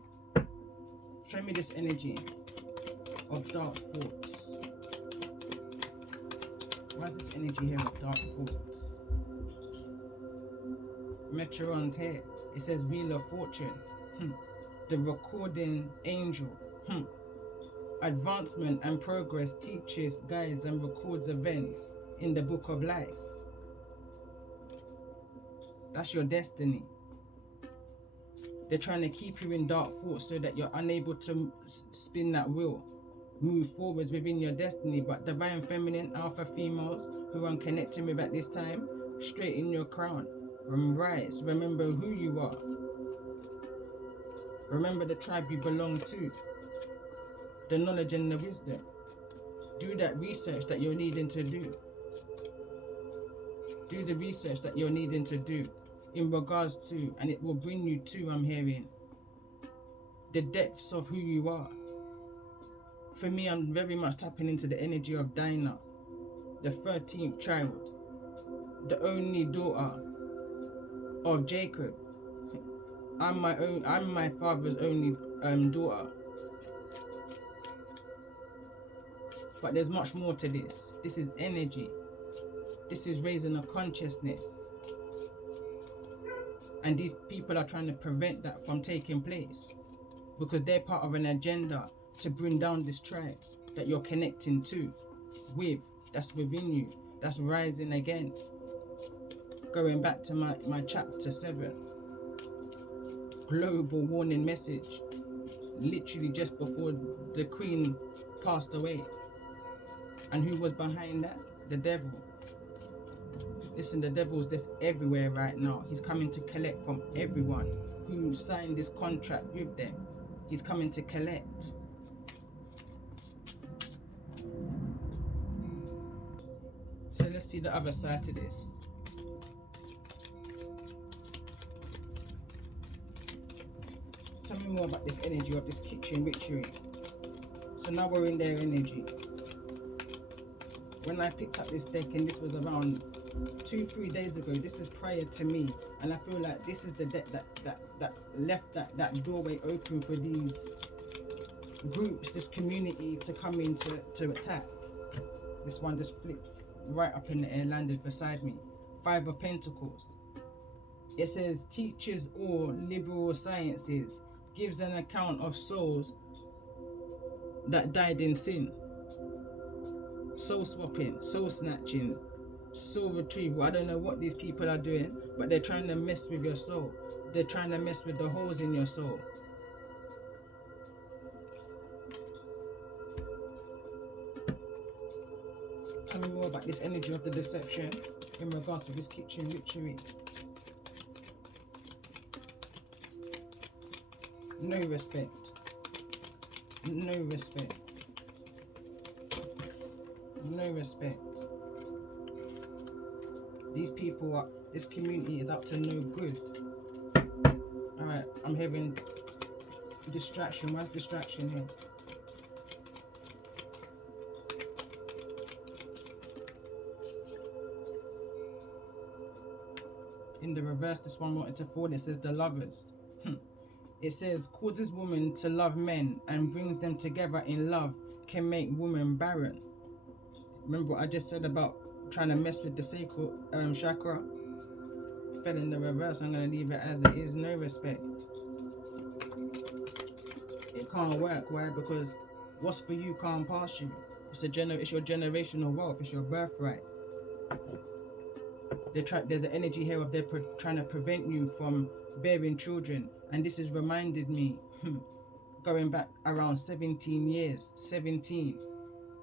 Show me this energy of dark thoughts. Why is this energy here of dark thoughts? Meteorons here. It says Wheel of Fortune. The recording angel. Advancement and progress teaches, guides, and records events in the book of life. That's your destiny. They're trying to keep you in dark thoughts so that you're unable to spin that wheel, move forwards within your destiny. But divine feminine, alpha females who I'm connecting with at this time, straighten your crown. Rise. Remember who you are. Remember the tribe you belong to. The knowledge and the wisdom. Do that research that you're needing to do. Do the research that you're needing to do in regards to, and it will bring you to, I'm hearing, the depths of who you are. For me, I'm very much tapping into the energy of Dinah, the 13th child, the only daughter of Jacob. I'm my father's only daughter. But there's much more to this. This is energy. This is raising a consciousness. And these people are trying to prevent that from taking place, because they're part of an agenda to bring down this tribe that you're connecting to, with, that's within you, that's rising again. Going back to my chapter 7. global warning message, literally just before the Queen passed away. And who was behind that? The devil. Listen, the devil's just everywhere right now. He's coming to collect from everyone who signed this contract with them. He's coming to collect. So let's see the other side to this. Tell me more about this energy of this kitchen witchery. So now we're in their energy. When I picked up this deck, and this was around 2-3 days ago, this is prior to me, and I feel like this is the deck that left that doorway open for these groups, this community to come in to attack. This one just flipped right up in the air, landed beside me. 5 of Pentacles. It says, teaches all liberal sciences, gives an account of souls that died in sin. Soul swapping, soul snatching, soul retrieval. I don't know what these people are doing, but they're trying to mess with your soul. They're trying to mess with the holes in your soul. Tell me more about this energy of the deception in regards to this kitchen witchery. No respect. No respect. No respect. These people are, this community is up to no good. Alright, I'm hearing distraction. Where's distraction here? In the reverse, this one wanted to fall. It says the lovers. It says, causes women to love men and brings them together in love, can make women barren. Remember what I just said about trying to mess with the sacral chakra? Fell in the reverse. I'm going to leave it as it is. No respect. It can't work. Why? Because what's for you can't pass you. It's your generational wealth. It's your birthright. There's an energy here of they're trying to prevent you from bearing children. And this has reminded me, going back around 17 years. 17.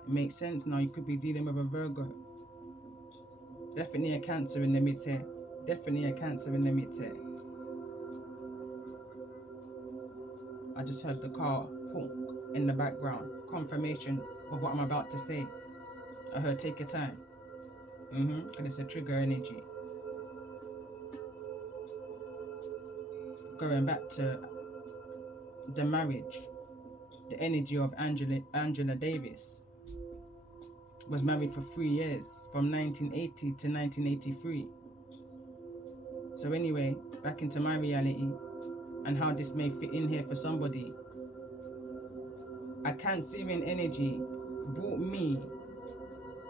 It makes sense now. You could be dealing with a Virgo. Definitely a Cancer in the mid here. Definitely a Cancer in the mid here. I just heard the car honk in the background. Confirmation of what I'm about to say. I heard take your time. And it's a trigger energy. Going back to the marriage, the energy of Angela Davis. Was married for 3 years, from 1980 to 1983. So anyway, back into my reality and how this may fit in here for somebody. A Cancerian energy brought me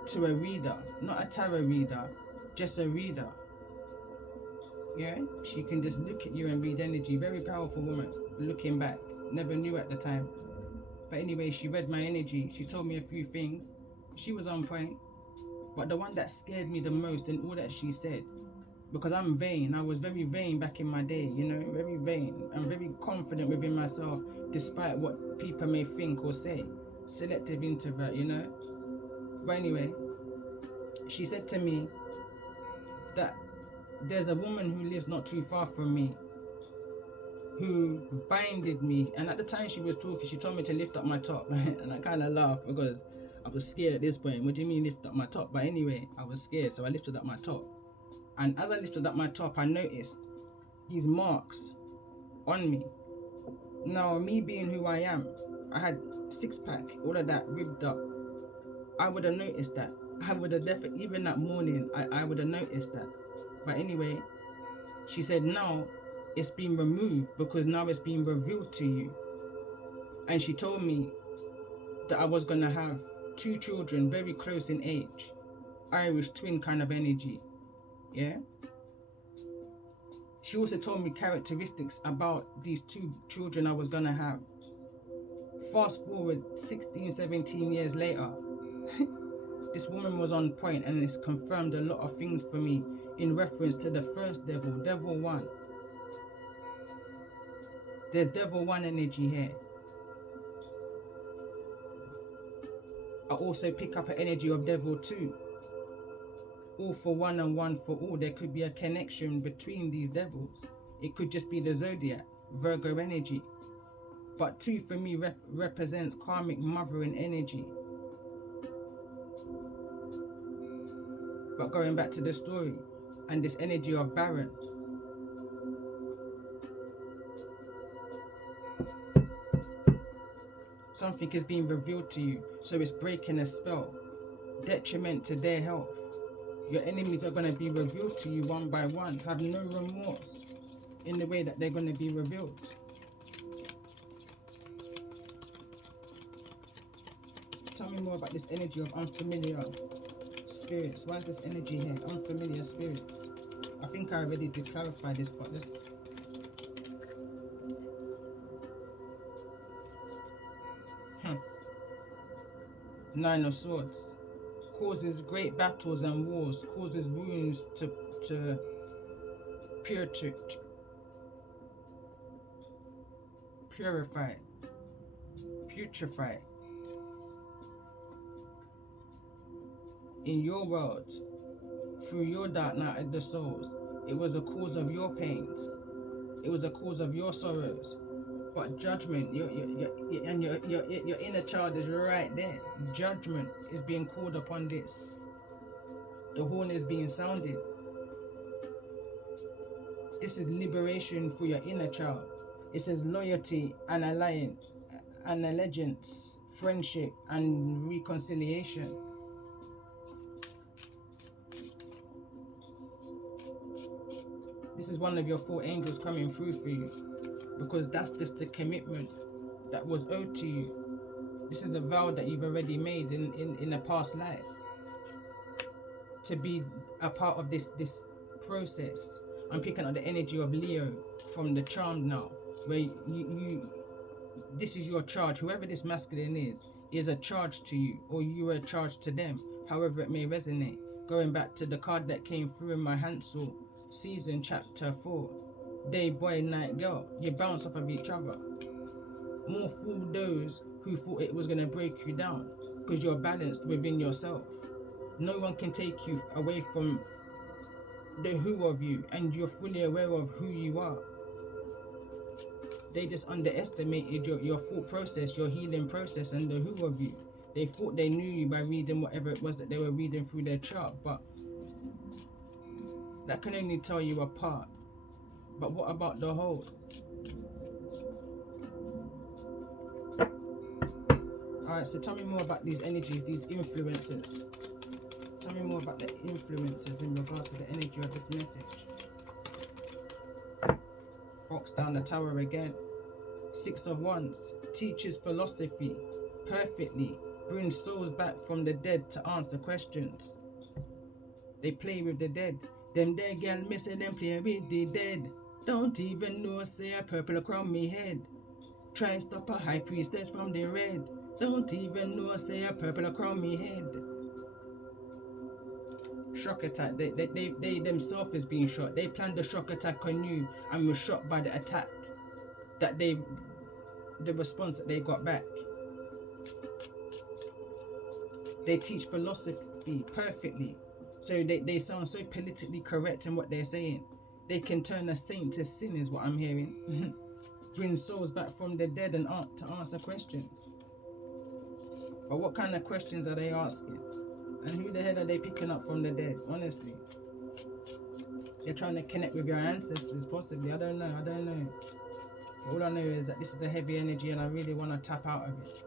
to a reader, not a tarot reader, just a reader. Yeah, she can just look at you and read energy. Very powerful woman, looking back. Never knew at the time. But anyway, she read my energy. She told me a few things. She was on point. But the one that scared me the most in all that she said, because I'm vain. I was very vain back in my day, you know, very vain. I'm very confident within myself, despite what people may think or say. Selective introvert, you know. But anyway, she said to me that there's a woman who lives not too far from me who binded me. And at the time she was talking, she told me to lift up my top. And I kind of laughed because I was scared at this point. What do you mean lift up my top? But anyway, I was scared, so I lifted up my top. And as I lifted up my top, I noticed these marks on me. Now, me being who I am, I had 6-pack, all of that ribbed up. I would have noticed that. I would have definitely, even that morning, I would have noticed that. But anyway, she said, now it's been removed because now it's been revealed to you. And she told me that I was going to have 2 children very close in age. Irish twin kind of energy. Yeah? She also told me characteristics about these 2 children I was going to have. Fast forward 16, 17 years later, this woman was on point and it's confirmed a lot of things for me in reference to the first devil, devil 1. There's devil 1 energy here. I also pick up an energy of devil 2. All for one and one for all. There could be a connection between these devils. It could just be the zodiac, Virgo energy. But 2 for me represents karmic mothering energy. But going back to the story and this energy of Baron. Something is being revealed to you, so it's breaking a spell, detriment to their health. Your enemies are going to be revealed to you one by one. Have no remorse in the way that they're going to be revealed. Tell me more about this energy of unfamiliar spirits. Why is this energy here? Unfamiliar spirits. I think I already did clarify this, but let's... 9 of Swords. Causes great battles and wars. Causes wounds to purify. Putrefy. In your world, through your dark night of the souls, it was a cause of your pains. It was a cause of your sorrows. But judgment, your inner child is right there. Judgment is being called upon this. The horn is being sounded. This is liberation for your inner child. It says loyalty and alliance, and allegiance, friendship and reconciliation. This is one of your 4 angels coming through for you, because that's just the commitment that was owed to you. This is a vow that you've already made in a past life, to be a part of this process. I'm picking up the energy of Leo from the Charmed now, where you this is your charge. Whoever this masculine is a charge to you, or you are a charge to them, however it may resonate. Going back to the card that came through in my Hansel season, chapter 4, day boy, night girl. You bounce off of each other. More fool those who thought it was going to break you down, because you're balanced within yourself. No one can take you away from the who of you, and you're fully aware of who you are. They just underestimated your thought process, your healing process, and the who of you. They thought they knew you by reading whatever it was that they were reading through their chart, but that can only tell you a part. But what about the whole? Alright, so tell me more about these energies, these influences. Tell me more about the influences in regards to the energy of this message. Fox down the tower again. 6 of Wands. Teaches philosophy perfectly. Brings souls back from the dead to answer questions. They play with the dead. Them dead girl missing them play with the dead. Don't even know say a purple crown me head. Try stop a high priestess from the red. Don't even know say a purple crown me head. Shock attack. They themselves is being shot. They planned the shock attack on you and were shot by the attack that the response that they got back. They teach philosophy perfectly. So they sound so politically correct in what they're saying. They can turn a saint to sin is what I'm hearing. Bring souls back from the dead and to answer questions. But what kind of questions are they asking? And who the hell are they picking up from the dead? Honestly. They're trying to connect with your ancestors, possibly. I don't know. All I know is that this is a heavy energy and I really want to tap out of it.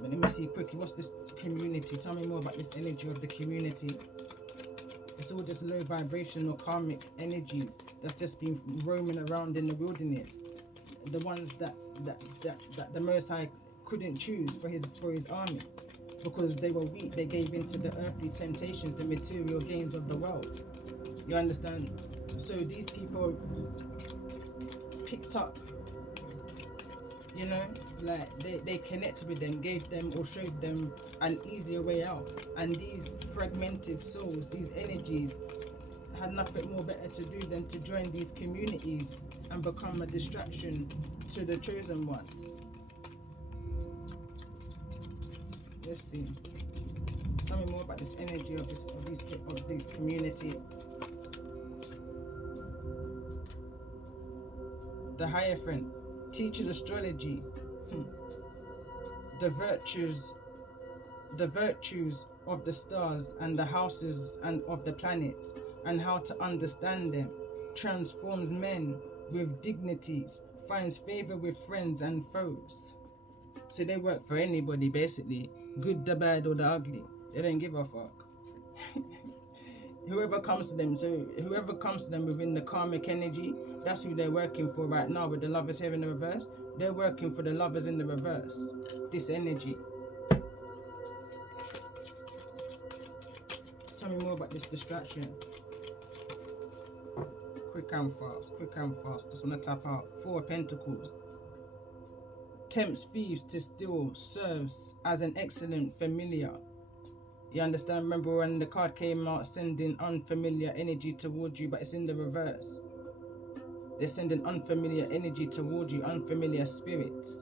But let me see quickly, what's this community? Tell me more about this energy of the community. It's all just low vibrational karmic energies that's just been roaming around in the wilderness. The ones that the Most High couldn't choose for his army, because they were weak. They gave in to the earthly temptations, the material gains of the world. You understand? So these people picked up, you know, like they connected with them, gave them or showed them an easier way out. And these fragmented souls, these energies, had nothing more better to do than to join these communities and become a distraction to the chosen ones. Let's see. Tell me more about this energy of this community. The Hierophant teaches astrology, the virtues of the stars and the houses and of the planets, and how to understand them, transforms men with dignities, finds favor with friends and foes. So they work for anybody, basically, good, the bad, or the ugly. They don't give a fuck. Whoever comes to them within the karmic energy, that's who they're working for right now. With the lovers here in the reverse, they're working for the lovers in the reverse. This energy. Tell me more about this distraction. Quick and fast. Just want to tap out. 4 of Pentacles. Tempts thieves to steal, serves as an excellent familiar. You understand? Remember when the card came out, sending unfamiliar energy towards you, but it's in the reverse. They're sending unfamiliar energy towards you, unfamiliar spirits.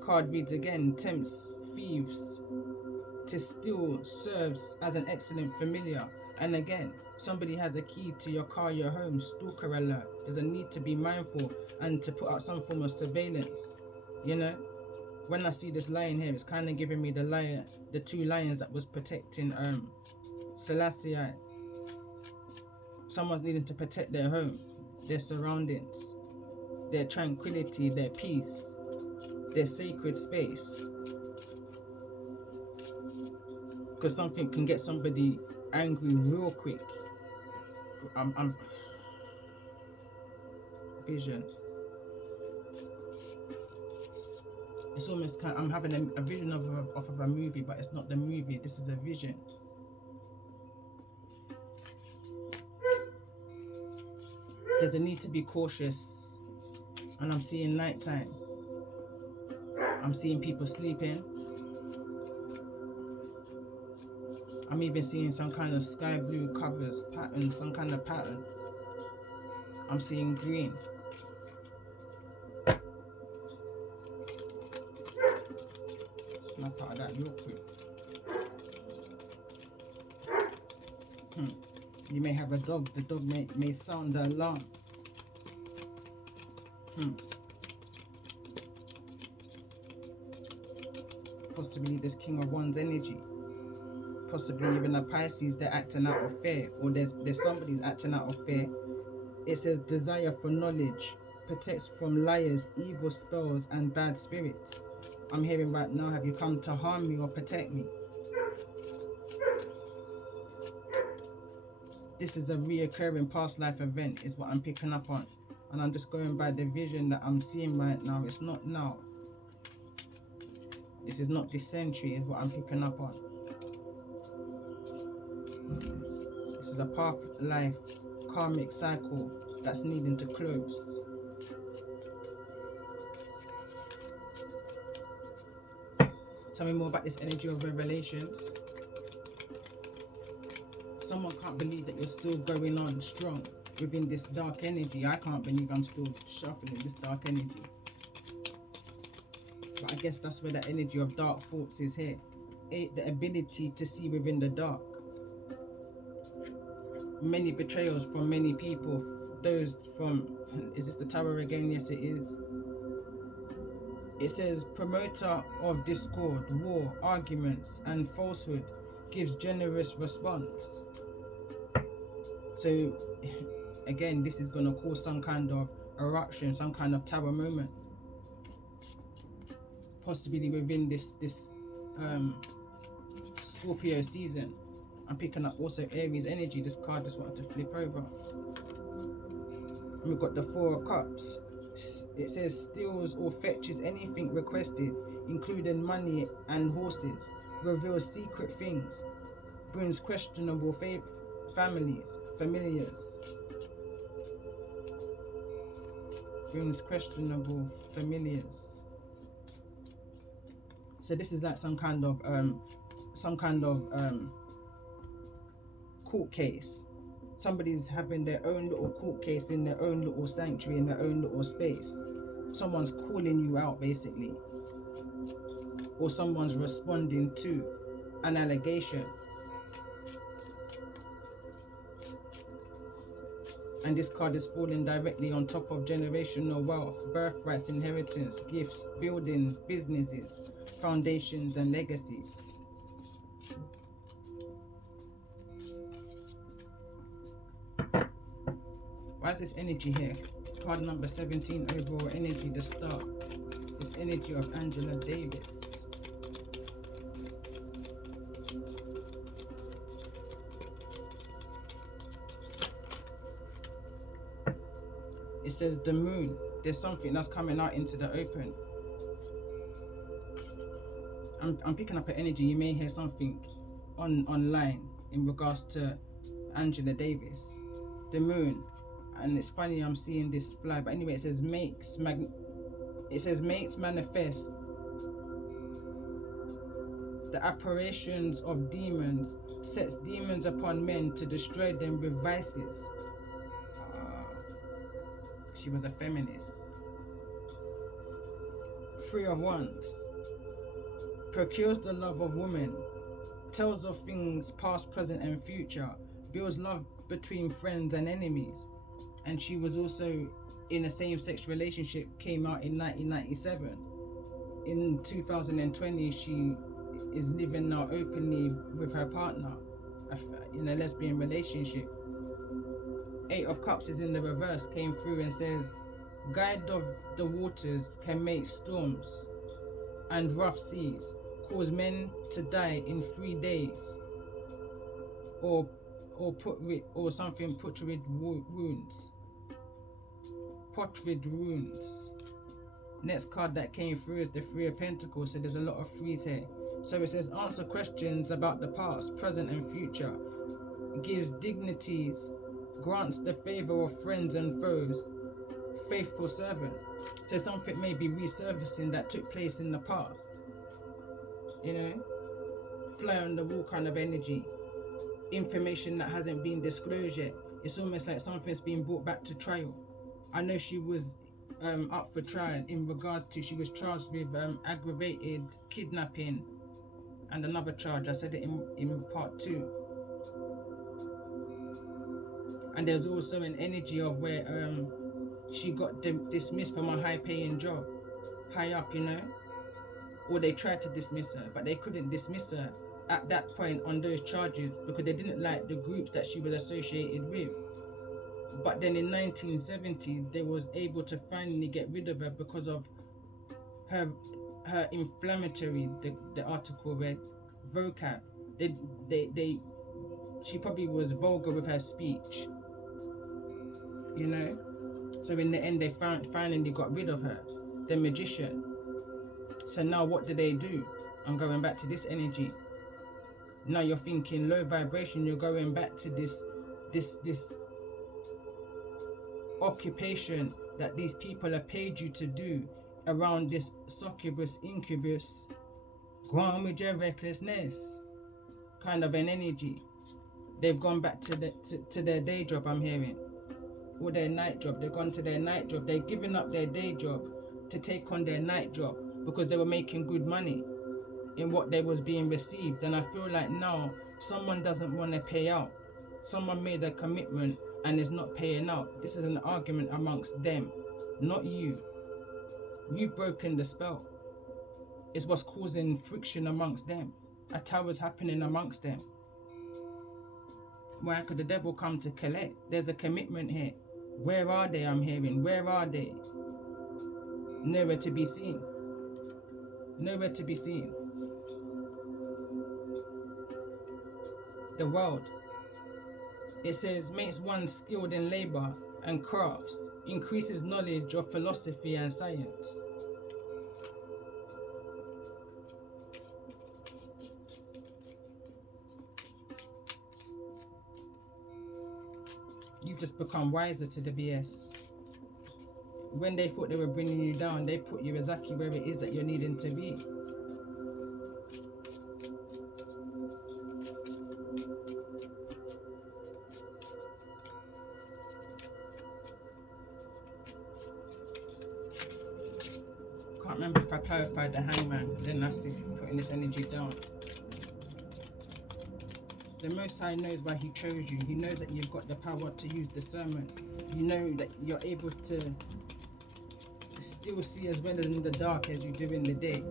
Card reads again, tempts thieves to steal, serves as an excellent familiar. And again, somebody has a key to your car, your home, stalker alert. There's a need to be mindful and to put out some form of surveillance. You know, when I see this lion here, it's kind of giving me the 2 lions that was protecting Selassie. Someone's needing to protect their home, their surroundings, their tranquility, their peace, their sacred space. Because something can get somebody angry real quick. I'm vision. It's almost kind of, I'm having a vision of a movie, but it's not the movie. This is a vision. There's a need to be cautious, and I'm seeing nighttime. I'm seeing people sleeping. I'm even seeing some kind of sky blue covers pattern, some kind of pattern. I'm seeing green. Snap out of that real quick. You may have a dog. The dog may sound the alarm. Possibly this King of Wands energy. Possibly even a Pisces, they're acting out of fear, or there's somebody's acting out of fear. It says desire for knowledge, protects from liars, evil spells, and bad spirits. I'm hearing right now, have you come to harm me or protect me? This is a reoccurring past life event, is what I'm picking up on. And I'm just going by the vision that I'm seeing right now. It's not now. This is not this century, is what I'm picking up on. This is a past life karmic cycle that's needing to close. Tell me more about this energy of revelations. Someone can't believe that you're still going on strong within this dark energy. I can't believe I'm still shuffling this dark energy. But I guess that's where the energy of dark thoughts is here. The ability to see within the dark. Many betrayals from many people. Those from, is this the Tower again? Yes, it is. It says, promoter of discord, war, arguments, and falsehood gives generous response. So, again, this is going to cause some kind of eruption, some kind of tower moment. Possibly within this Scorpio season. I'm picking up also Aries energy. This card just wanted to flip over. And we've got the 4 of Cups. It says steals or fetches anything requested, including money and horses, reveals secret things, brings questionable familiars, brings questionable familiars. So this is like some kind of court case. somebody's having their own little court case in their own little sanctuary, in their own little space. Someone's calling you out, basically. Or someone's responding to an allegation. And this card is falling directly on top of generational wealth, birthrights, inheritance, gifts, building, businesses, foundations, and legacies. Why is this energy here? Card number 17, overall energy, the start. This energy of Angela Davis. It says the moon. There's something that's coming out into the open. I'm picking up an energy. You may hear something online in regards to Angela Davis. The moon. And it's funny I'm seeing this fly. But anyway, it says makes manifest the apparitions of demons, sets demons upon men to destroy them with vices. She was a feminist. Three of Wands. Procures the love of women. Tells of things past, present, and future. Builds love between friends and enemies. And she was also in a same-sex relationship, came out in 1997. In 2020, she is living now openly with her partner in a lesbian relationship. Eight of Cups is in the reverse, came through and says, guide of the waters can make storms and rough seas, cause men to die in 3 days, or something putrid wounds. Putrid wounds. Next card that came through is the Three of Pentacles, so there's a lot of threes here. So it says answer questions about the past, present, and future. It gives dignities, grants the favor of friends and foes, faithful servant. So something may be resurfacing that took place in the past. You know, fly on the wall kind of energy. Information that hasn't been disclosed yet. It's almost like something's been brought back to trial. I know she was up for trial in regards to, she was charged with aggravated kidnapping and another charge. I said it in part 2. And there's also an energy of where she got dismissed from a high-paying job, high up, you know, or they tried to dismiss her, but they couldn't dismiss her at that point on those charges because they didn't like the groups that she was associated with. But then in 1970, they was able to finally get rid of her because of her inflammatory, the article read, vocab. She probably was vulgar with her speech, you know. So in the end, they finally got rid of her, the Magician. So now what do? I'm going back to this energy. Now you're thinking low vibration. You're going back to this occupation that these people have paid you to do around this succubus, incubus, go on with your recklessness kind of an energy. They've gone back to their day job, I'm hearing, or their night job. They've gone to their night job. They've given up their day job to take on their night job because they were making good money in what they was being received. And I feel like now someone doesn't want to pay out. Someone made a commitment and is not paying out. This is an argument amongst them, not you. You've broken the spell. It's what's causing friction amongst them. A tower's happening amongst them. Why could the devil come to collect? There's a commitment here. Where are they? I'm hearing. Where are they? Nowhere to be seen. Nowhere to be seen. The world. It says, makes one skilled in labor and crafts, increases knowledge of philosophy and science. You've just become wiser to the BS. When they thought they were bringing you down, they put you exactly where it is that you're needing to be. can't remember if I clarified the hangman. Then that's it, putting this energy down. The Most High knows why he chose you. He knows that you've got the power to use discernment. You know that you're able to still see as well as in the dark as you do in the day.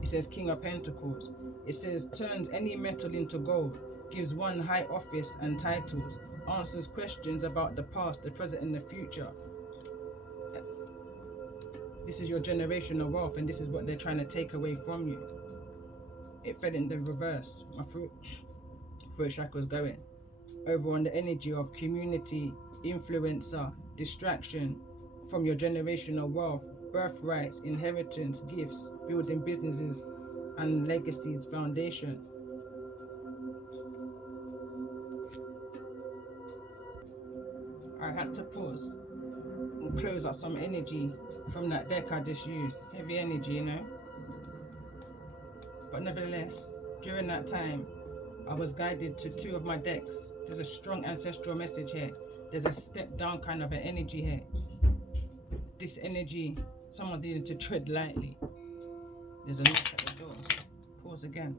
It says King of Pentacles. It says turns any metal into gold, gives one high office and titles, answers questions about the past, the present and the future. This is your generational wealth, and this is what they're trying to take away from you. It fell in the reverse. My throat chakra was going over on the energy of community, influencer, distraction from your generational wealth, birthrights, inheritance, gifts, building businesses and legacies, foundation. I had to pause and close out some energy from that deck I just used. Heavy energy, you know. But nevertheless, during that time, I was guided to two of my decks. There's a strong ancestral message here. There's a step down kind of an energy here. This energy, someone needed to tread lightly. There's a knock at the door. Pause again.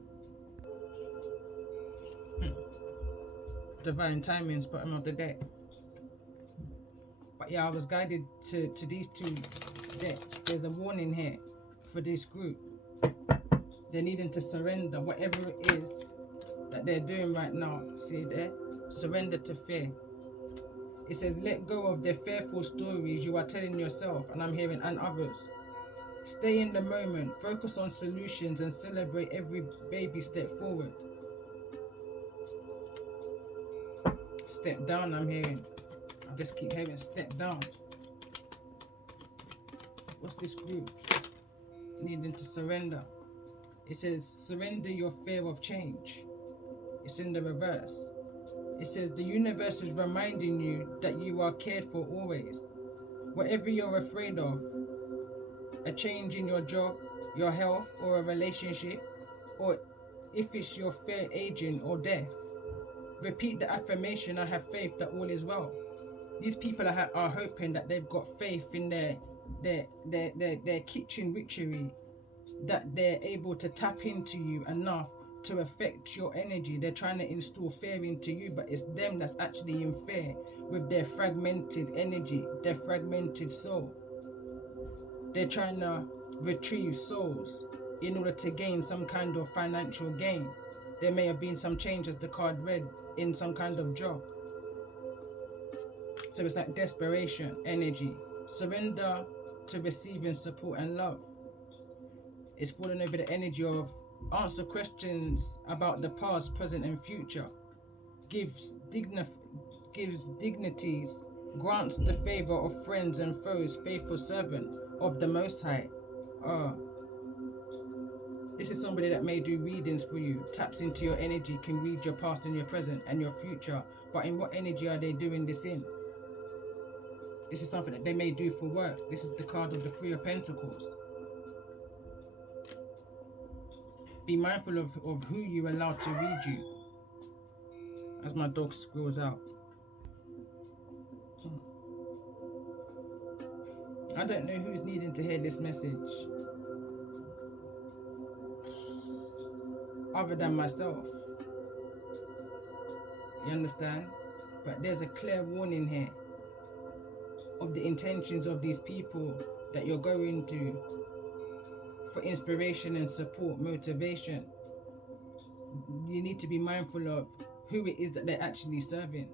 Divine timings, bottom of the deck. But yeah, I was guided to these two decks. There's a warning here for this group. They're needing to surrender whatever it is that they're doing right now. See there? Surrender to fear. It says, let go of the fearful stories you are telling yourself, and I'm hearing, and others. Stay in the moment, focus on solutions, and celebrate every baby step forward. Step down, I'm hearing. I just keep hearing step down. What's this group? Needing to surrender. It says, surrender your fear of change. It's in the reverse. It says, the universe is reminding you that you are cared for always. Whatever you're afraid of, a change in your job, your health, or a relationship, or if it's your fear aging or death, repeat the affirmation, I have faith that all is well. These people are hoping that they've got faith in their kitchen witchery, that they're able to tap into you enough to affect your energy. They're trying to install fear into you, but it's them that's actually in fear with their fragmented energy, their fragmented soul. They're trying to retrieve souls in order to gain some kind of financial gain. There may have been some change, as the card read, in some kind of job. So it's like desperation energy. Surrender to receiving support and love. It's falling over the energy of answer questions about the past, present and future. Gives dignities, grants the favor of friends and foes, faithful servant of the Most High. This is somebody that may do readings for you, taps into your energy, can read your past and your present and your future. But in what energy are they doing this in? This is something that they may do for work. This is the card of the Three of Pentacles. Be mindful of who you allow to read you. As my dog scrolls out. I don't know who's needing to hear this message other than myself. You understand? But there's a clear warning here of the intentions of these people that you're going to for inspiration and support, motivation. You need to be mindful of who it is that they're actually serving.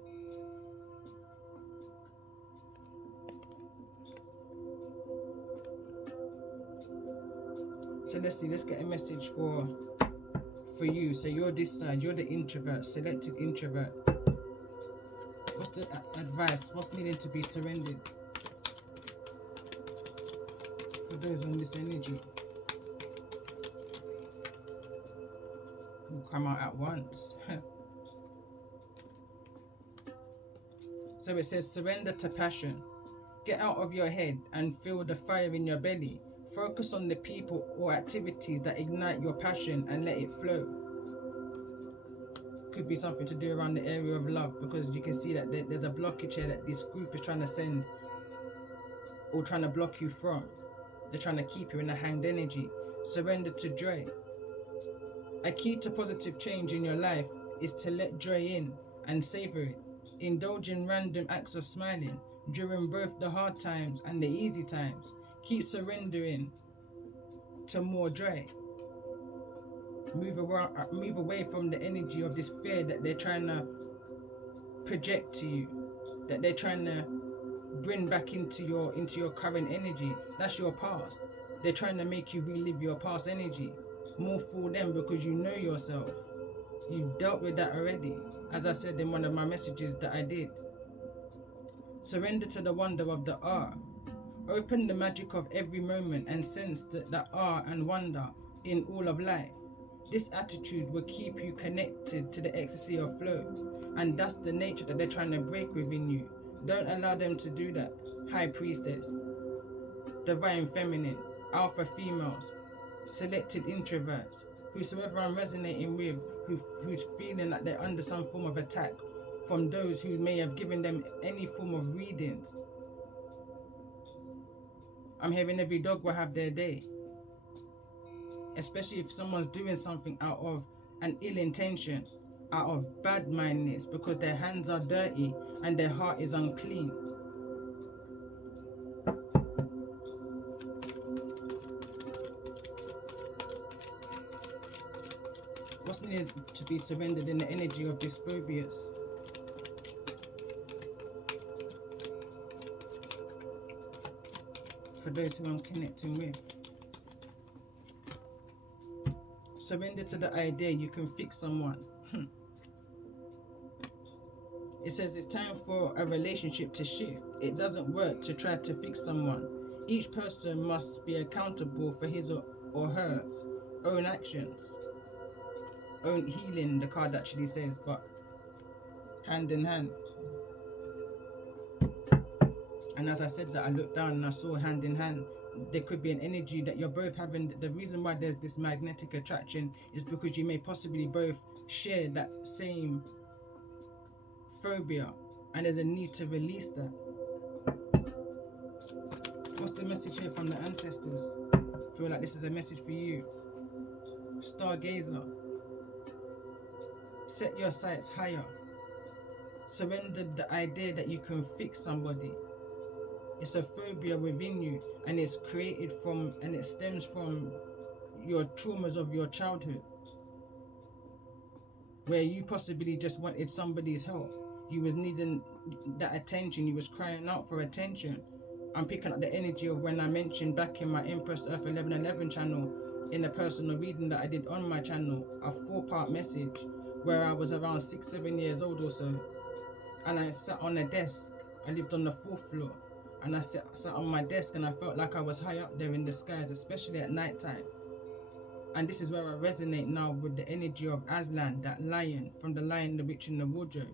So let's see, let's get a message for you. So you're this side, you're the introvert, selected introvert. What's the advice? What's needing to be surrendered for those on this energy? Will come out at once. So it says, surrender to passion. Get out of your head and feel the fire in your belly. Focus on the people or activities that ignite your passion and let it flow. Could be something to do around the area of love, because you can see that there's a blockage here that this group is trying to send or trying to block you from. They're trying to keep you in a hanged energy. Surrender to joy. A key to positive change in your life is to let joy in and savor it. Indulge in random acts of smiling during both the hard times and the easy times. Keep surrendering to more joy. Move away from the energy of this fear that they're trying to project to you, that they're trying to bring back into your current energy. That's your past. They're trying to make you relive your past energy. More for them because you know yourself. You've dealt with that already, as I said in one of my messages that I did. Surrender to the wonder of the awe. Open the magic of every moment and sense the awe and wonder in all of life. This attitude will keep you connected to the ecstasy of flow, and that's the nature that they're trying to break within you. Don't allow them to do that. Highpriestess, divine feminine, alpha females, selected introverts, whosoever I'm resonating with, who's feeling like they're under some form of attack from those who may have given them any form of readings. I'm hearing every dog will have their day. Especially if someone's doing something out of an ill intention, out of bad mindedness, because their hands are dirty and their heart is unclean. What's needed to be surrendered in the energy of these phobias? For those who I'm connecting with. Surrender to the idea you can fix someone. It says it's time for a relationship to shift. It doesn't work to try to fix someone. Each person must be accountable for his or her own actions. Own healing, the card actually says, but hand in hand. And as I said that, I looked down and I saw hand in hand. There could be an energy that you're both having. The reason why there's this magnetic attraction is because you may possibly both share that same phobia, and there's a need to release that. What's the message here from the ancestors? I feel like this is a message for you. Stargazer. Set your sights higher. Surrender the idea that you can fix somebody. It's a phobia within you, and it's created from, and it stems from your traumas of your childhood, where you possibly just wanted somebody's help. You was needing that attention. You was crying out for attention. I'm picking up the energy of when I mentioned back in my Empress Earth 1111 channel, in a personal reading that I did on my channel, a 4-part message where I was around 6-7 years old or so, and I sat on a desk. I lived on the 4th floor. And I sat on my desk and I felt like I was high up there in the skies, especially at night time. And this is where I resonate now with the energy of Aslan, that lion from The Lion, the Witch, and the Wardrobe.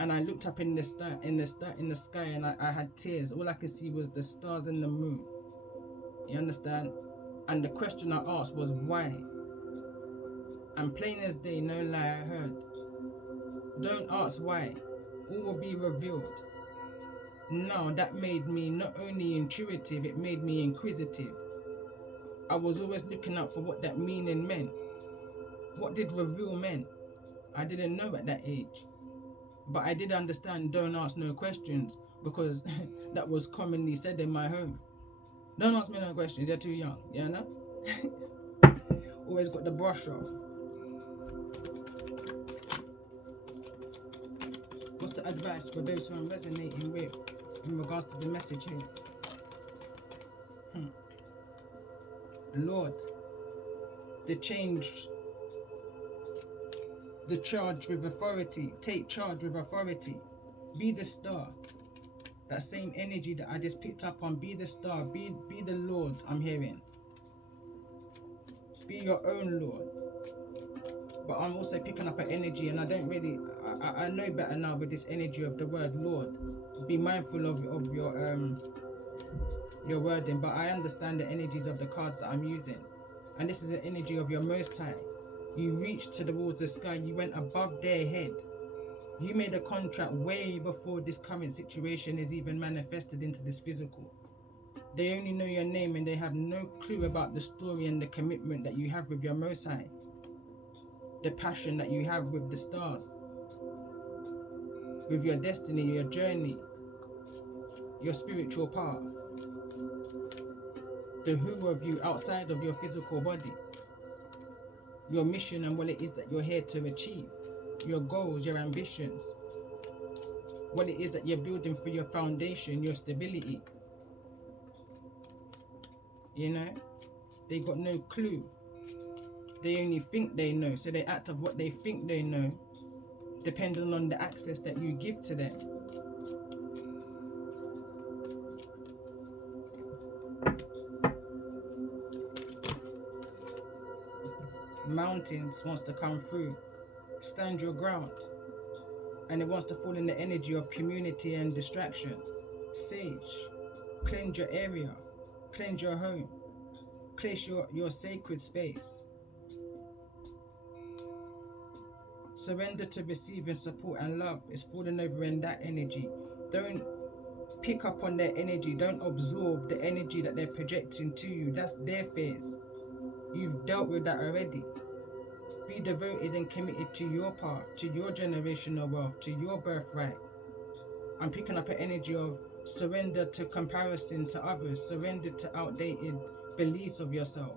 And I looked up in the sky, and I had tears. All I could see was the stars and the moon. You understand? And the question I asked was why? And plain as day, no lie, I heard, don't ask why, all will be revealed. Now that made me not only intuitive, it made me inquisitive. I was always looking out for what that meaning meant. What did reveal mean? I didn't know at that age. But I did understand don't ask no questions, because that was commonly said in my home. Don't ask me no questions, you're too young, you know? Always got the brush off. What's the advice for those who I'm resonating with in regards to the message here? Lord, the charge with authority. Take charge with authority. Be the star. That same energy that I just picked up on. Be the star. Be the Lord, I'm hearing. Be your own Lord. But I'm also picking up an energy, and I don't really, I know better now with this energy of the word Lord. Be mindful of your wording, but I understand the energies of the cards that I'm using. And this is the energy of your Most High. You reached towards the sky, you went above their head. You made a contract way before this current situation is even manifested into this physical. They only know your name and they have no clue about the story and the commitment that you have with your Most High. The passion that you have with the stars, with your destiny, your journey, your spiritual path. The who of you outside of your physical body. Your mission and what it is that you're here to achieve. Your goals, your ambitions. What it is that you're building for your foundation, your stability. You know? They got no clue. They only think they know, so they act of what they think they know, depending on the access that you give to them. Mountains wants to come through, stand your ground, and it wants to fall in the energy of community and distraction. Sage, cleanse your area, cleanse your home, cleanse your sacred space. Surrender to receiving support and love is falling over in that energy. Don't pick up on their energy. Don't absorb the energy that they're projecting to you. That's their fears. You've dealt with that already. Be devoted and committed to your path, to your generational wealth, to your birthright. I'm picking up an energy of surrender to comparison to others, surrender to outdated beliefs of yourself.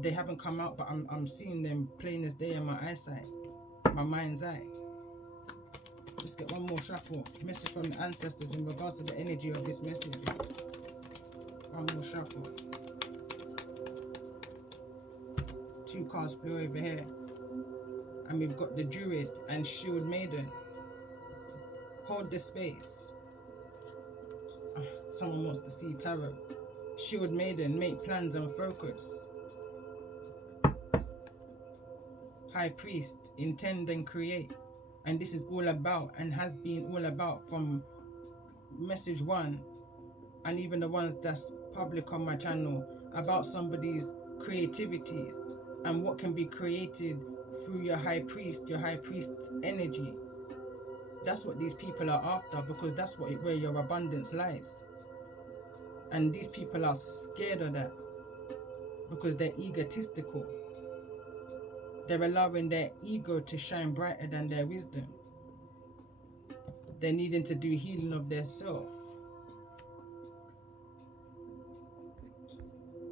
They haven't come out, but I'm seeing them plain as day in my eyesight, my mind's eye. Just get one more shuffle. Message from the ancestors in regards to the energy of this message. One more shuffle. 2 cards flew over here. And we've got the Druid and Shield Maiden. Hold the space. Someone wants to see tarot. Shield Maiden, make plans and focus. High Priest, intend and create. And this is all about and has been all about from message 1 and even the ones that's public on my channel about somebody's creativities and what can be created through your high priest's energy. That's what these people are after, because that's where your abundance lies. And these people are scared of that because they're egotistical. They're allowing their ego to shine brighter than their wisdom. They're needing to do healing of their self.